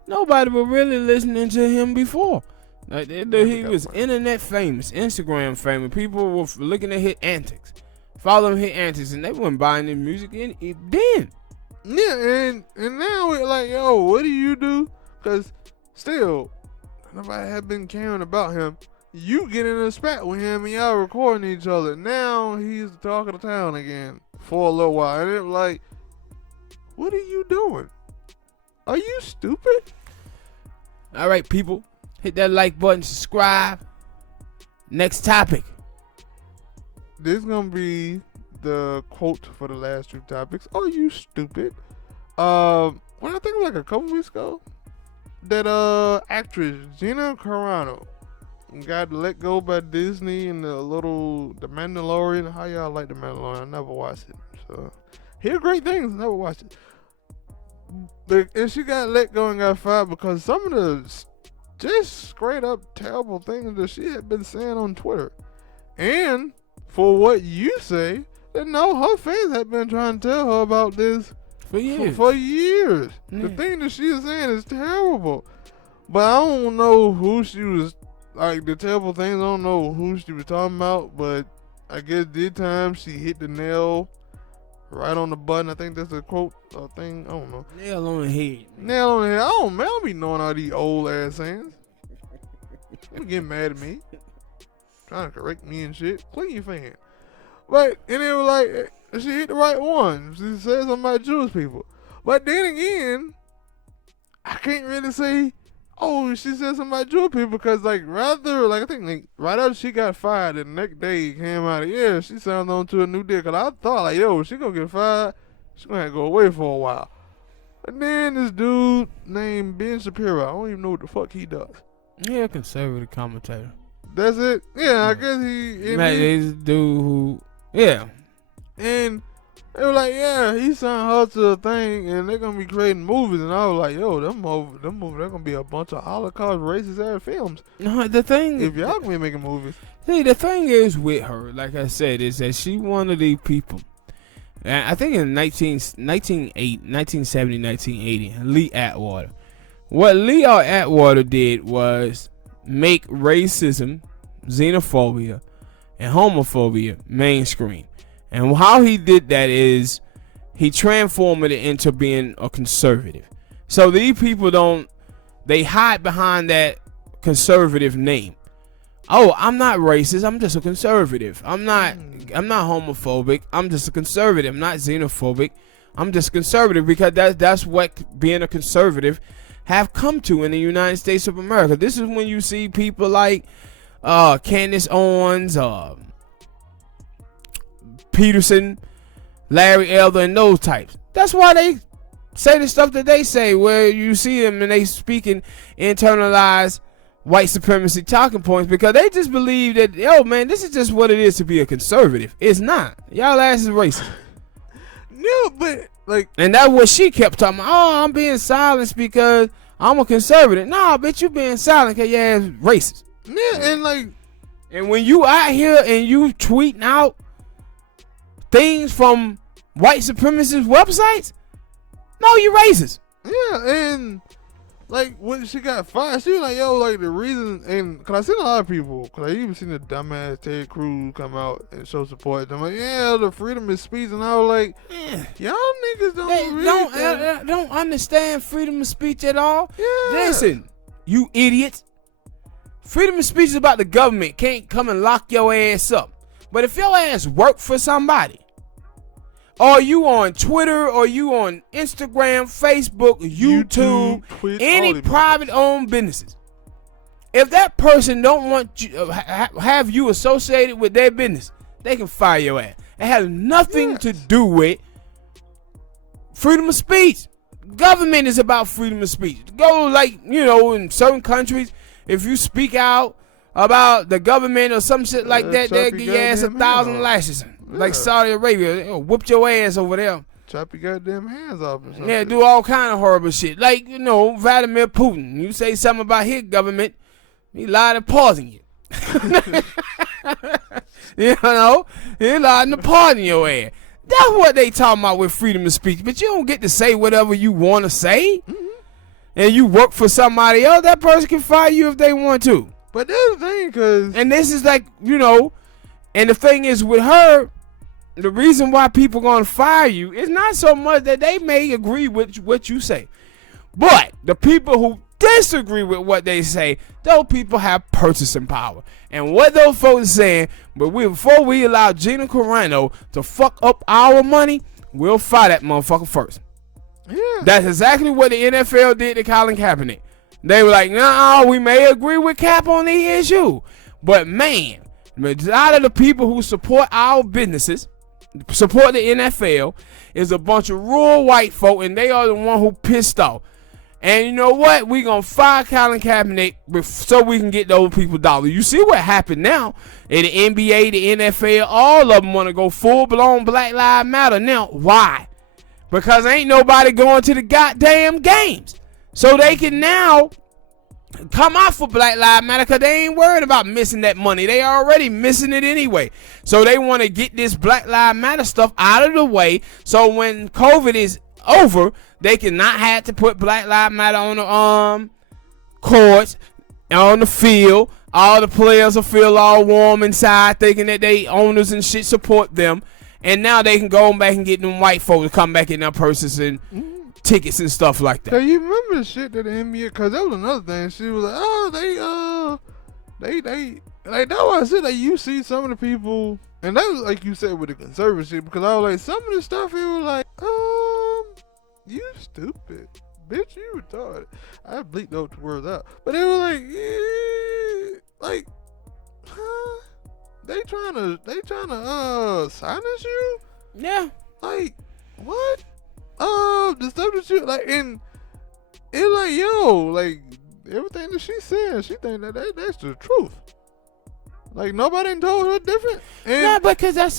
nobody was really listening to him before. Like, he was internet famous, Instagram famous. People were looking at his antics, following his antics, and they weren't buying his music then. Yeah, and now we're like, yo, what do you do? Because still, nobody had been caring about him. You get in a spat with him and y'all recording each other. Now he's the talk of the town again for a little while. And it was like, what are you doing? Are you stupid? All right, people. Hit that like button, subscribe. Next topic. This is going to be the quote for the last 2 topics. Are you stupid? When I think like a couple weeks ago, that actress Gina Carano got let go by Disney and the Mandalorian. How y'all like the Mandalorian? I never watched it, so hear great things. Never watched it. And she got let go and got fired because some of the just straight up terrible things that she had been saying on Twitter. And for what you say, that no, her fans had been trying to tell her about this for years. The thing that she is saying is terrible. But I don't know who she was, like, the terrible things, I don't know who she was talking about, but I guess this time she hit the nail right on the button. I think that's a quote or thing. I don't know. Nail on the head. Nail on the head. I don't be knowing all these old ass sayings. Don't get mad at me. Trying to correct me and shit. Clean your fan. But, and it was like, she hit the right one. She said something about Jewish people. But then again, I can't really say, oh, she said something about Jewish people because, like, I think, like, right after she got fired, the next day it came out, she signed on to a new deal. Because I thought, like, yo, she gonna get fired, she gonna have to go away for a while. And then this dude named Ben Shapiro, I don't even know what the fuck he does. Yeah, conservative commentator. That's it? Yeah, I guess he... This dude who... Yeah. And They were like, yeah, he signed her to a thing, and they're gonna be creating movies. And I was like, yo, them movies, they're gonna be a bunch of Holocaust racist ass films. No, the thing, if y'all gonna be making movies. See, the thing is with her, like I said, is that she one of these people. And I think in 1970, 1980, Lee Atwater. What Lee Atwater did was make racism, xenophobia, and homophobia mainstream. And how he did that is he transformed it into being a conservative. So these people they hide behind that conservative name. Oh, I'm not racist, I'm just a conservative. I'm not homophobic, I'm just a conservative. I'm not xenophobic, I'm just conservative, because that's what being a conservative have come to in the United States of America. This is when you see people like Candace Owens, Peterson, Larry Elder, and those types. That's why they say the stuff that they say, where you see them and they speaking internalized white supremacy talking points, because they just believe that, yo man, this is just what it is to be a conservative. It's not. Y'all ass is racist. No, but like, and that's what she kept talking about. Oh, I'm being silenced because I'm a conservative. Nah, bitch, you being silent because your ass racist. Yeah, and like, and when you out here and you tweeting out things from white supremacist websites, no, you racist. Yeah, and like when she got fired, she was like, yo, like the reason, and cause I seen a lot of people, cause I even seen the dumbass Ted Cruz come out and show support. I'm like, yeah, the freedom of speech, and I was like, y'all niggas don't understand freedom of speech at all. Yeah. Listen, you idiots. Freedom of speech is about the government can't come and lock your ass up. But if your ass work for somebody, or you on Twitter, or you on Instagram, Facebook, YouTube, Twitch, any private owned businesses, if that person don't want you have you associated with their business, they can fire your ass. It has nothing to do with freedom of speech. Government is about freedom of speech. Go, like, you know, in certain countries, if you speak out about the government or some shit like that, they'll give your ass 1,000 lashes. Yeah. Like Saudi Arabia, whoop your ass over there. Chop your goddamn hands off or something. Yeah, do all kind of horrible shit. Like, you know, Vladimir Putin. You say something about his government, he lied to pardon you. You know, he lied to pardon your ass. That's what they talking about with freedom of speech. But you don't get to say whatever you want to say. Mm-hmm. And you work for somebody else, that person can fire you if they want to. But that's the thing, because... And this is like, you know, and the thing is with her, the reason why people going to fire you is not so much that they may agree with what you say. But the people who disagree with what they say, those people have purchasing power. And what those folks are saying, before we allow Gina Carano to fuck up our money, we'll fire that motherfucker first. Yeah. That's exactly what the NFL did to Colin Kaepernick. They were like, nah, we may agree with Cap on the issue, but man, a lot of the people who support our businesses, support the NFL, is a bunch of rural white folk, and they are the one who pissed off. And you know what? We gonna fire Colin Kaepernick so we can get those people dollars. You see what happened now in the NBA, the NFL, all of them want to go full-blown Black Lives Matter now. Why? Because ain't nobody going to the goddamn games. So they can now come out for Black Lives Matter because they ain't worried about missing that money. They already missing it anyway. So they want to get this Black Lives Matter stuff out of the way. So when COVID is over, they cannot have to put Black Lives Matter on the courts, on the field. All the players will feel all warm inside thinking that they owners and shit support them. And now they can go back and get them white folks to come back in their purses and tickets and stuff like that. So you remember the shit that the NBA, because that was another thing. She was like, oh, they like, that's why I said that you see some of the people, and that was like you said with the conservative shit, because I was like, some of the stuff, it was like, you stupid. Bitch, you retarded. I bleeped those words out. But they were like, yeah, like, huh? They trying to silence you? Yeah. Like, what? The stuff that you like, and it's like, yo, like everything that she's saying, she think that's the truth. Like nobody told her different. And yeah, because that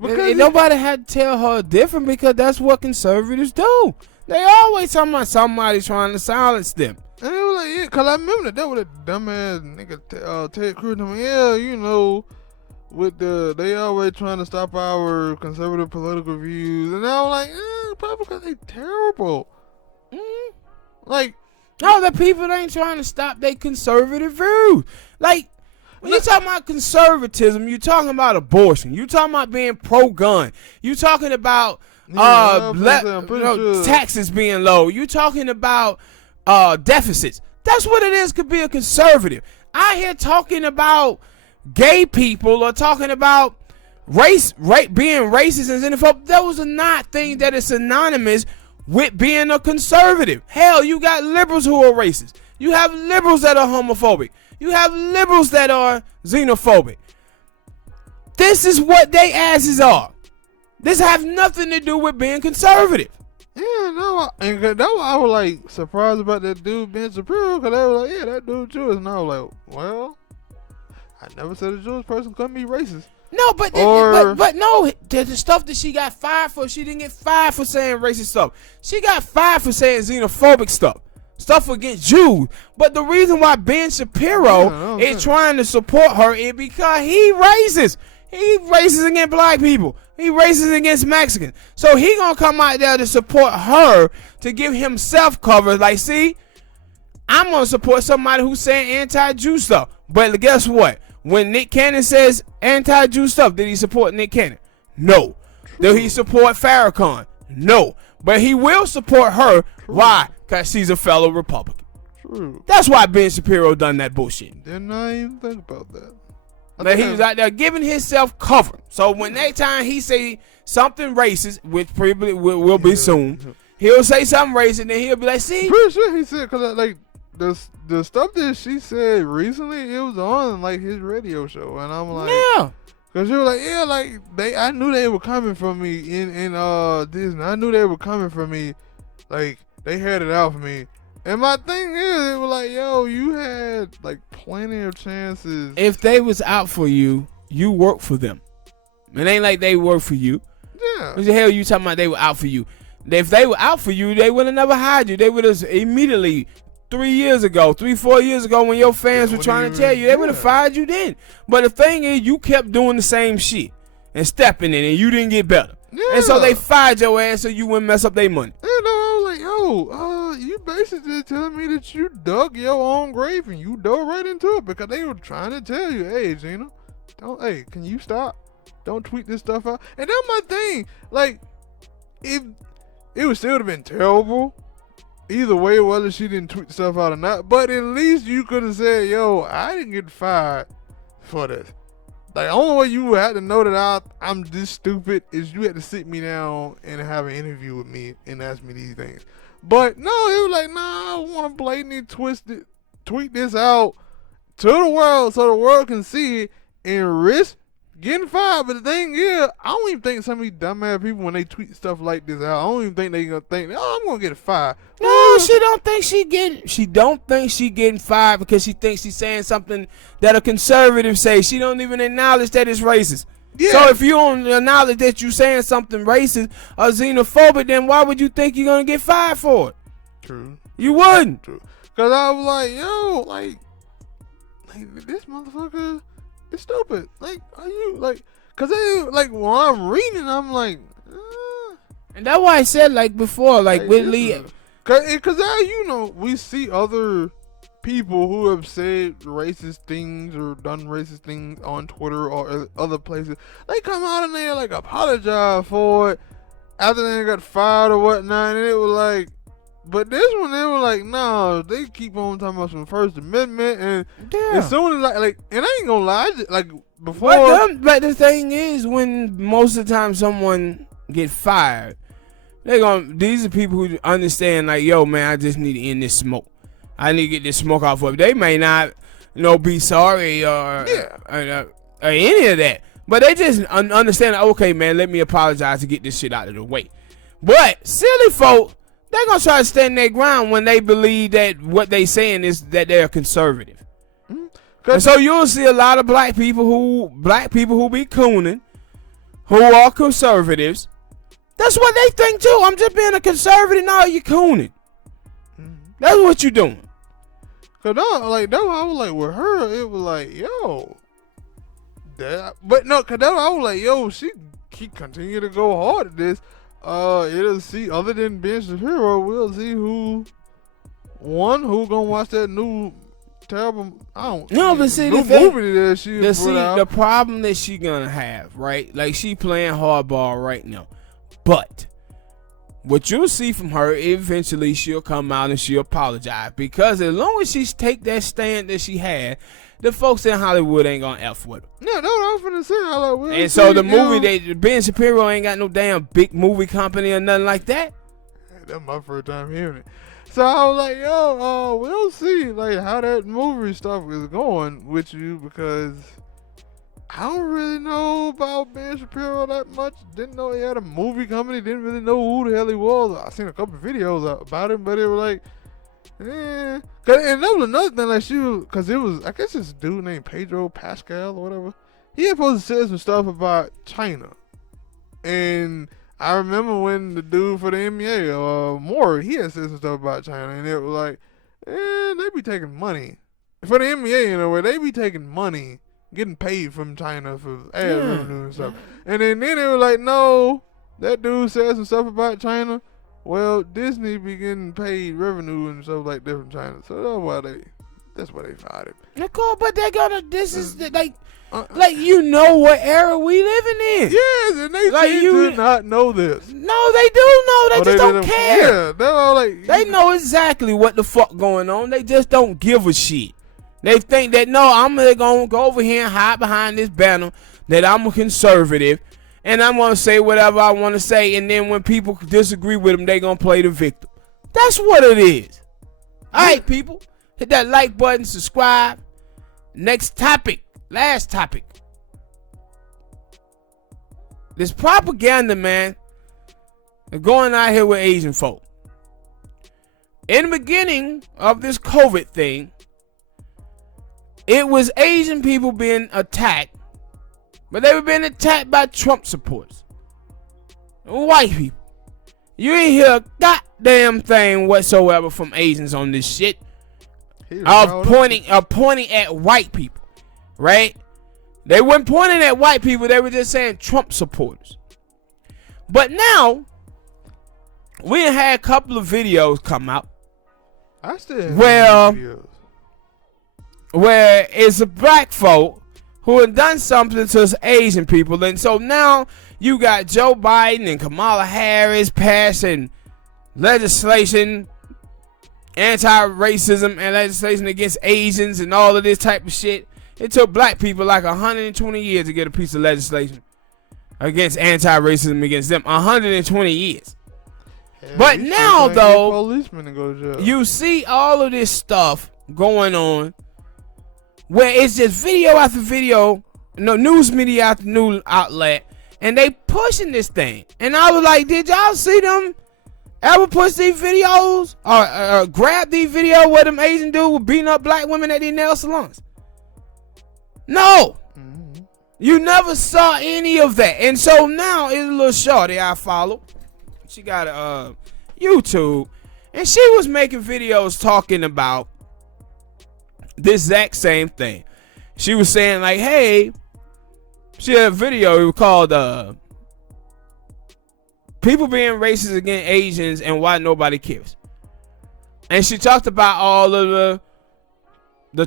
Because nobody had to tell her different because that's what conservatives do. They always talking about somebody trying to silence them. And it was like, yeah, because I remember that was a dumbass nigga, Ted Cruz. Yeah, you know, they always trying to stop our conservative political views. And I was like, Republicans, they terrible. Mm-hmm. Like, no, the people ain't trying to stop their conservative views. Like, when you talking about conservatism, you talking about abortion. You talking about being pro-gun. You talking about taxes being low. You talking about deficits. That's what it is. Could be a conservative. I hear talking about gay people or talking about being racist and xenophobic. Those are not things that is synonymous with being a conservative. Hell, you got liberals who are racist. You have liberals that are homophobic. You have liberals that are xenophobic. This is what they asses are. This have nothing to do with being conservative. Yeah, no, and that's why I was like surprised about that dude Ben Shapiro, because they were like, yeah, that dude Jewish, and I was like, well, I never said a Jewish person couldn't be racist. No, but no, the stuff that she got fired for, she didn't get fired for saying racist stuff. She got fired for saying xenophobic stuff against Jews. But the reason why Ben Shapiro is trying to support her is because he racist. He racist against black people. He racist against Mexicans. So he gonna come out there to support her to give himself cover. Like, see, I'm gonna support somebody who's saying anti-Jew stuff. But guess what? When Nick Cannon says anti-Jew stuff, did he support Nick Cannon? No. True. Did he support Farrakhan? No. But he will support her. True. Why? Because she's a fellow Republican. True. That's why Ben Shapiro done that bullshit. Didn't I even think about that? But he was out there giving himself cover. So when next time he say something racist, which probably will be soon, he'll say something racist, and then he'll be like, see? Pretty sure he said, because like the stuff that she said recently, it was on like his radio show, and I'm like, yeah. Because she was like, yeah, like, I knew they were coming for me in Disney. I knew they were coming for me. Like, they had it out for me. And my thing is, it was like, yo, you had like plenty of chances. If they was out for you, you work for them. It ain't like they work for you. Yeah. What the hell you talking about they were out for you? If they were out for you, they would have never hired you. They would have immediately 4 years ago, when your fans were trying to tell you, they would have fired you then. But the thing is, you kept doing the same shit and stepping in it, and you didn't get better. Yeah. And so they fired your ass so you wouldn't mess up their money. You know, I was like, yo, you basically telling me that you dug your own grave and you dove right into it because they were trying to tell you, hey, Gina, can you stop? Don't tweet this stuff out. And that's my thing. Like, if it would still have been terrible either way, whether she didn't tweet stuff out or not. But at least you could have said, yo, I didn't get fired for this. Like, the only way you had to know that I'm this stupid is you had to sit me down and have an interview with me and ask me these things. But no, it was like, nah, I want to blatantly tweet this out to the world so the world can see it and risk getting fired. But the thing is, I don't even think some of these dumbass people, when they tweet stuff like this out, I don't even think they gonna think, I'm gonna get fired. No, she don't think she getting fired because she thinks she's saying something that a conservative say. She don't even acknowledge that it's racist. Yeah. So if you don't acknowledge that you saying something racist or xenophobic, then why would you think you're gonna get fired for it? True. You wouldn't. True. Cause I was like, yo, like this motherfucker. It's stupid. Like, are you like? Cause like when I'm reading, I'm like, and that's why I said like before, like with Lee, cause we see other people who have said racist things or done racist things on Twitter or other places. They come out and they like apologize for it after they got fired or whatnot, and it was like. But this one, they were like, no, they keep on talking about some First Amendment, and as soon as like, and I ain't gonna lie, like before. But the thing is, when most of the time someone get fired, these are people who understand, like, yo, man, I just need to end this smoke. I need to get this smoke off of it. They may not, be sorry or any of that, but they just understand, okay, man, let me apologize to get this shit out of the way. But silly folk, they're going to try to stand their ground when they believe that what they saying is that they're conservative. Mm-hmm. And so you'll see a lot of black people who be cooning, who are conservatives, that's what they think too. I'm just being a conservative. No, you cooning. That's what you doing. Cause that I was like with her, it was like, yo, but no, cause that I was like, yo, she continue to go hard at this. It'll see other than Ben Shapiro, we'll see who gonna watch that new terrible. But see, movie that she put out. The problem that she gonna have, right? Like she playing hardball right now, but what you'll see from her, eventually she'll come out and she'll apologize, because as long as she take that stand that she had, the folks in Hollywood ain't gonna F with her. No, I was finna say. And so the movie, Ben Shapiro ain't got no damn big movie company or nothing like that. That's my first time hearing it. So I was like, yo, we'll see like how that movie stuff is going with you, because I don't really know about Ben Shapiro that much. Didn't know he had a movie company. Didn't really know who the hell he was. I seen a couple of videos about him, but it was like, and that was another thing. Like because it was, I guess this dude named Pedro Pascal or whatever. He had supposed to say some stuff about China, and I remember when the dude for the NBA, Moore, he had said some stuff about China, and it was like, they be taking money for the NBA in a way. They be taking money, getting paid from China for ad revenue and stuff. And then they were like, no, that dude said some stuff about China. Well, Disney be getting paid revenue and stuff like that from China. So that's why they fired him. Nicole, but they gonna, this is like you know what era we living in. Yes, and they like seem to not know this. No, they do know. They just don't care. Yeah, they're all like, they know exactly what the fuck going on. They just don't give a shit. They think that, no, I'm gonna go over here and hide behind this banner that I'm a conservative, and I'm gonna say whatever I want to say, and then when people disagree with them, they gonna play the victim. That's what it is. All right, people, hit that like button, subscribe. Next topic, last topic. This propaganda, man, going out here with Asian folk. In the beginning of this COVID thing, it was Asian people being attacked, but they were being attacked by Trump supporters. White people. You ain't hear a goddamn thing whatsoever from Asians on this shit. Of pointing at white people, right? They weren't pointing at white people. They were just saying Trump supporters. But now, we had a couple of videos come out. I still have videos. Where it's a black folk who had done something to Asian people. And so now you got Joe Biden and Kamala Harris passing legislation, anti-racism and legislation against Asians and all of this type of shit. It took black people like 120 years to get a piece of legislation against anti-racism against them. 120 years. But now, though, you see all of this stuff going on where it's just video after video, news media after news outlet, and they pushing this thing. And I was like, did y'all see them ever push these videos or grab these videos where them Asian dudes were beating up black women at these nail salons? No. Mm-hmm. You never saw any of that. And so now it's a little shorty I follow. She got a YouTube, and she was making videos talking about this exact same thing. She was saying like, hey, she had a video called people being racist against Asians and why nobody cares. And she talked about all of the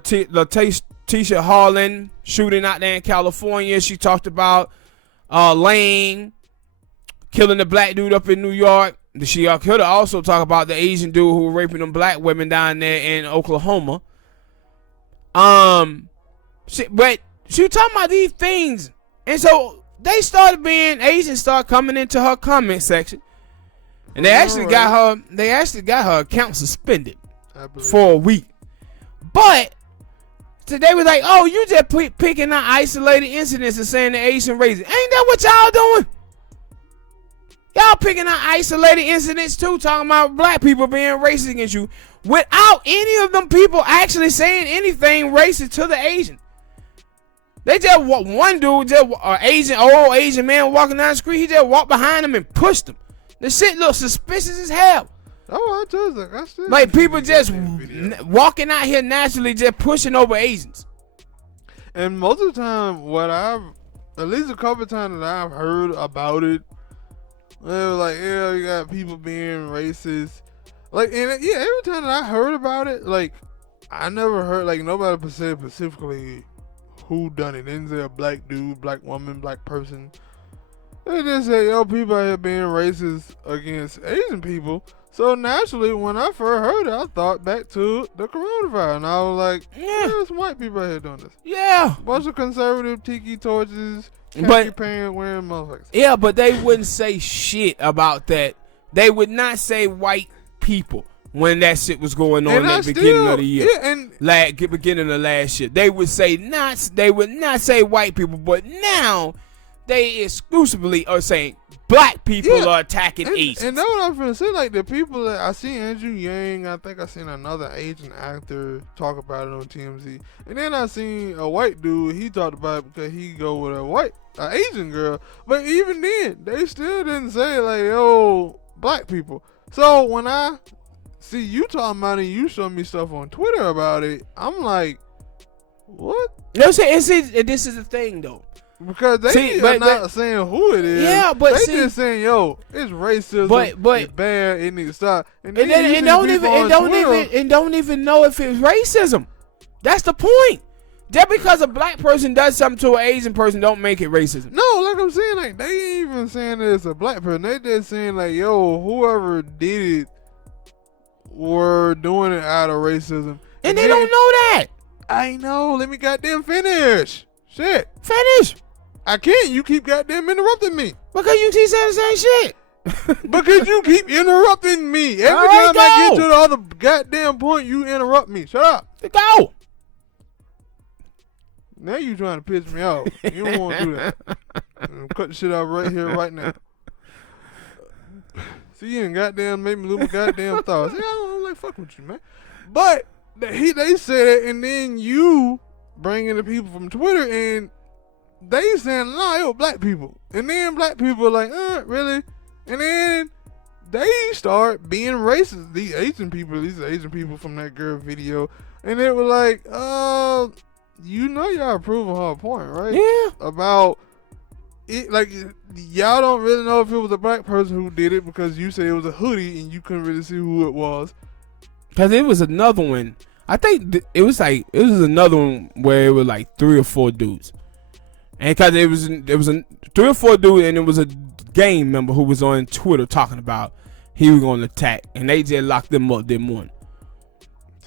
Tisha Harlan shooting out there in California. She talked about Lane killing the black dude up in New York. She could have also talked about the Asian dude who was raping them black women down there in Oklahoma. But she was talking about these things, and so Asians started coming into her comment section, and they actually got her account suspended for a week. But they were like, oh, you just picking out isolated incidents and saying the Asian racist. Ain't that what y'all doing? Y'all picking out isolated incidents too, talking about black people being racist against you, without any of them people actually saying anything racist to the Asian. They just one dude, just old Asian man walking down the street. He just walked behind him and pushed him. The shit looked suspicious as hell. Oh, I told you, I still like people just walking out here naturally, just pushing over Asians. And most of the time, at least a couple of times that I've heard about it, they were like, yeah, you got people being racist. Like, and yeah, every time that I heard about it, like, I never heard, like, nobody said specifically who done it. They didn't say a black dude, black woman, black person. They just say, yo, people out here being racist against Asian people. So naturally, when I first heard it, I thought back to the coronavirus. And I was like, yeah, there's some white people out here doing this. Yeah. Bunch of conservative tiki torches, khaki pants wearing motherfuckers. Yeah, but they wouldn't say shit about that. They would not say white people when that shit was going on at the beginning of the year. Yeah, and beginning of last year. They would not say white people, but now they exclusively are saying black people are attacking Asians. And that's what I'm finna say. Like, the people that I see Andrew Yang, I think I seen another Asian actor talk about it on TMZ. And then I seen a white dude, he talked about it because he go with an Asian girl. But even then, they still didn't say, like, yo, black people. So when I see you talking about it, you show me stuff on Twitter about it, I'm like, what? No, this is the thing, though. Because they are not saying who it is. Yeah, but they just saying, yo, it's racism. But it's bad. It needs to stop. And don't even know if it's racism. That's the point. Just because a black person does something to an Asian person, don't make it racism. No, like I'm saying, like they ain't even saying that it's a black person. They just saying like, yo, whoever did it were doing it out of racism. And they don't know that. I know. Let me goddamn finish. Shit. Finish. I can't. You keep goddamn interrupting me. Because you keep saying the same shit. Because you keep interrupting me. Every time I get to the other goddamn point, you interrupt me. Shut up. Go. Now you trying to piss me off. You don't want to do that. Cut the shit out right here, right now. See, you ain't goddamn made me lose my goddamn thoughts. See, I don't like fuck with you, man. But they said it, and then you bring in the people from Twitter, and they saying, nah, it was black people. And then black people are like, really? And then they start being racist. These Asian people from that girl video. And they were like, you know y'all proving her point, right? Yeah. About it, like, y'all don't really know if it was a black person who did it because you said it was a hoodie and you couldn't really see who it was. Because it was another one. I think it was another one where it was like 3 or 4 dudes. And because it was 3 or 4 dudes, and it was a gang member who was on Twitter talking about he was going to attack, and they just locked them up that morning.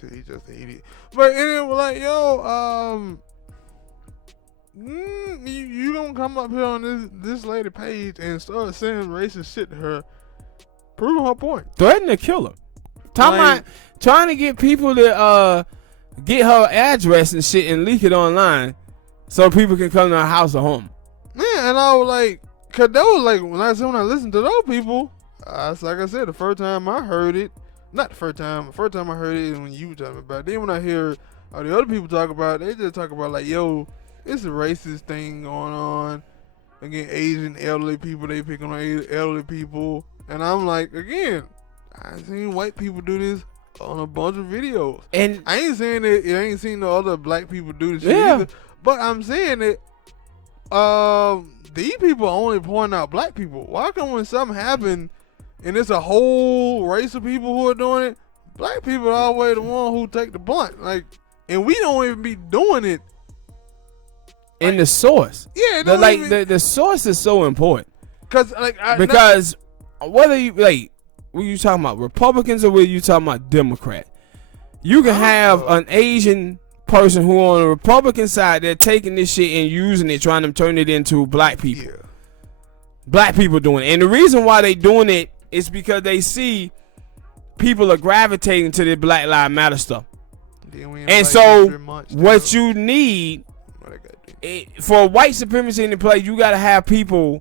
So he just an idiot. But and it was like, yo, you gonna come up here on this lady page and start saying racist shit to her, proving her point, threatening to kill her, trying to get people to get her address and shit and leak it online. So people can come to our house or home. Yeah, and I was like, cause that was like when I listened to those people, like I said, the first time I heard it, not the first time I heard it is when you were talking about it. Then when I hear all the other people talk about it, they just talk about like, yo, it's a racist thing going on against Asian elderly people. They picking on elderly people. And I'm like, again, I seen white people do this on a bunch of videos. And I ain't saying that I ain't seen no other black people do this shit either. But I'm saying that these people are only pointing out black people. Why come when something happens and it's a whole race of people who are doing it, black people are always the one who take the blunt. Like, and we don't even be doing it. In the source. Yeah. The source is so important. Because whether you, like, were you talking about Republicans or were you talking about Democrat? You can have an Asian person who on the Republican side, they're taking this shit and using it, trying to turn it into black people. Yeah. Black people doing it. And the reason why they doing it is because they see people are gravitating to the Black Lives Matter stuff. And so what you need for white supremacy in the place, you got to have people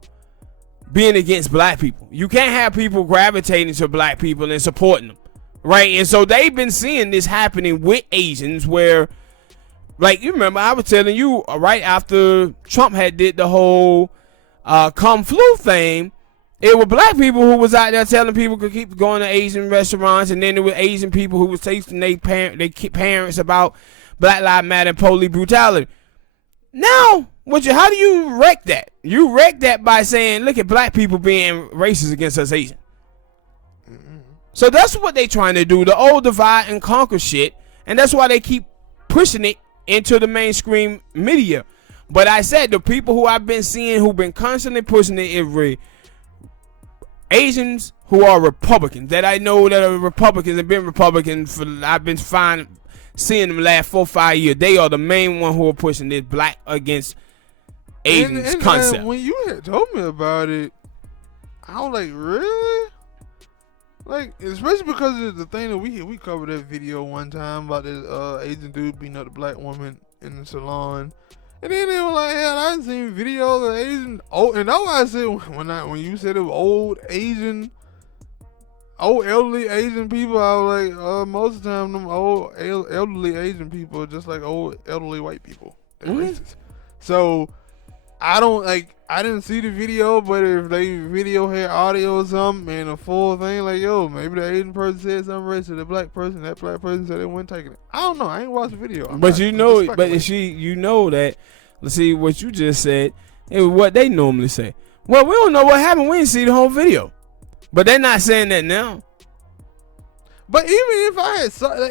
being against black people. You can't have people gravitating to black people and supporting them. Right? And so they've been seeing this happening with Asians where Like, you remember I was telling you right after Trump had did the whole Kung Flu thing, it was black people who was out there telling people to keep going to Asian restaurants, and then there were Asian people who was teaching their parents about Black Lives Matter and police brutality. Now, how do you wreck that? You wreck that by saying, look at black people being racist against us Asian. So that's what they trying to do, the old divide and conquer shit, and that's why they keep pushing it into the mainstream media. But I said the people who I've been seeing who've been constantly pushing it is Asians who are Republicans, that I know that are Republicans and been Republicans for, I've been seeing them last 4 or 5 years. They are the main one who are pushing this black against Asians concept. And when you had told me about it, I was like, really? Like, especially because of the thing that we covered that video one time about this Asian dude beating up the black woman in the salon. And then they were like, hell, I done seen videos of Asian, and that's why I said, when you said it was old elderly Asian people, I was like, most of the time, them old elderly Asian people are just like old elderly white people. They're racist. So, I didn't see the video, but if they video had audio or something and a full thing, like, yo, maybe the Asian person said something racist to the black person, that black person said they weren't taking it. I don't know. I ain't watched the video. But you know that, let's see what you just said, it was what they normally say. Well, we don't know what happened. We didn't see the whole video. But they're not saying that now. But even if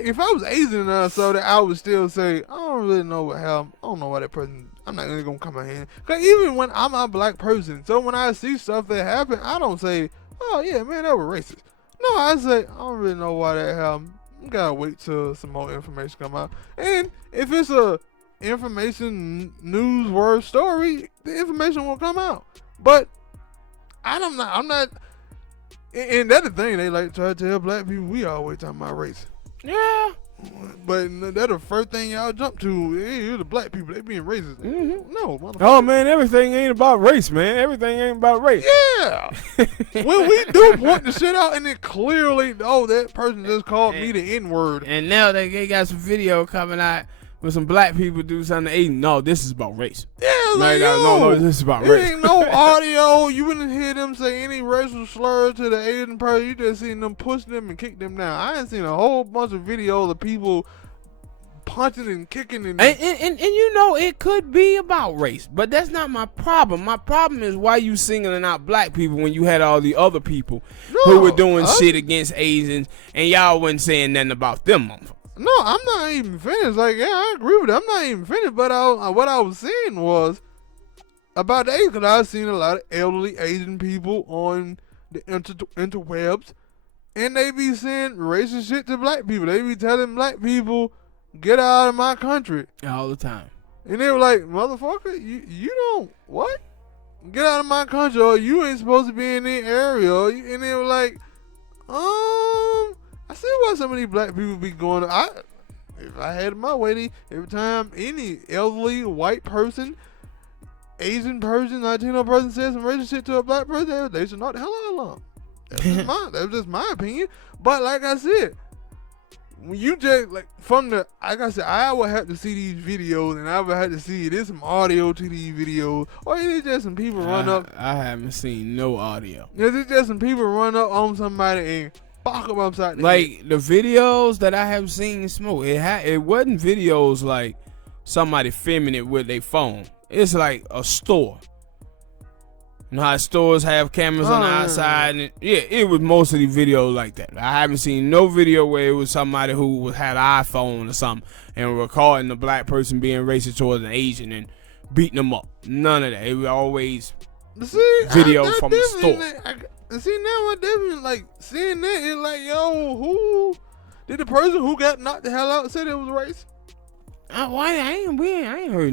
if I was Asian and I saw that, I would still say, I don't really know what happened. I don't know why that person, I'm not really going to come out here. Because even when I'm a black person, so when I see stuff that happened, I don't say, oh yeah, man, that was racist. No, I say, I don't really know why that happened. You got to wait till some more information come out. And if it's a information newsworthy story, the information will come out. But I'm not, and that's the thing, they like try to tell black people we always talking about race. Yeah. But that's the first thing y'all jump to. Hey, you're the black people, they being racist. Mm-hmm. No, motherfucker. Oh man, everything ain't about race, man. Everything ain't about race. Yeah. When we do point the shit out and it clearly, oh, that person just called me the N-word. And now they got some video coming out with some black people do something. Hey, no, this is about race. Yeah, like, no, this is about race. Ain't no audio. You wouldn't hear them say any racial slur to the Asian person. You just seen them push them and kick them down. I ain't seen a whole bunch of videos of people punching and kicking and you know it could be about race, but that's not my problem. My problem is why you singling out black people when you had all the other people who were doing shit against Asians and y'all wasn't saying nothing about them motherfuckers. No, I'm not even finished. Like, yeah, I agree with it. I'm not even finished. But what I was saying was about the Asians, because I've seen a lot of elderly Asian people on the interwebs, and they be saying racist shit to black people. They be telling black people, get out of my country. All the time. And they were like, motherfucker, you don't, what? Get out of my country, or you ain't supposed to be in the area. And they were like, I see why some of these black people be going. If I had it my way, every time any elderly white person, Asian person, Latino person says some racist shit to a black person, they should knock the hell out of them. That's just my opinion. But like I said, when you just like I would have to see these videos, and I would have to see there's some audio to these videos, or is it just some people run up? I haven't seen no audio. Is it just some people run up on somebody and fuck them upside the like head? The videos that I have seen Smoke, it wasn't videos like somebody filming it with their phone. It's like a store. You know how stores have cameras on the outside? And it was mostly videos like that. I haven't seen no video where it was somebody who had an iPhone or something and recording a black person being racist towards an Asian and beating them up. None of that. It was always video from the store. See, now I definitely like seeing that. It's like, yo, who did the person who got knocked the hell out say it was racist? I ain't heard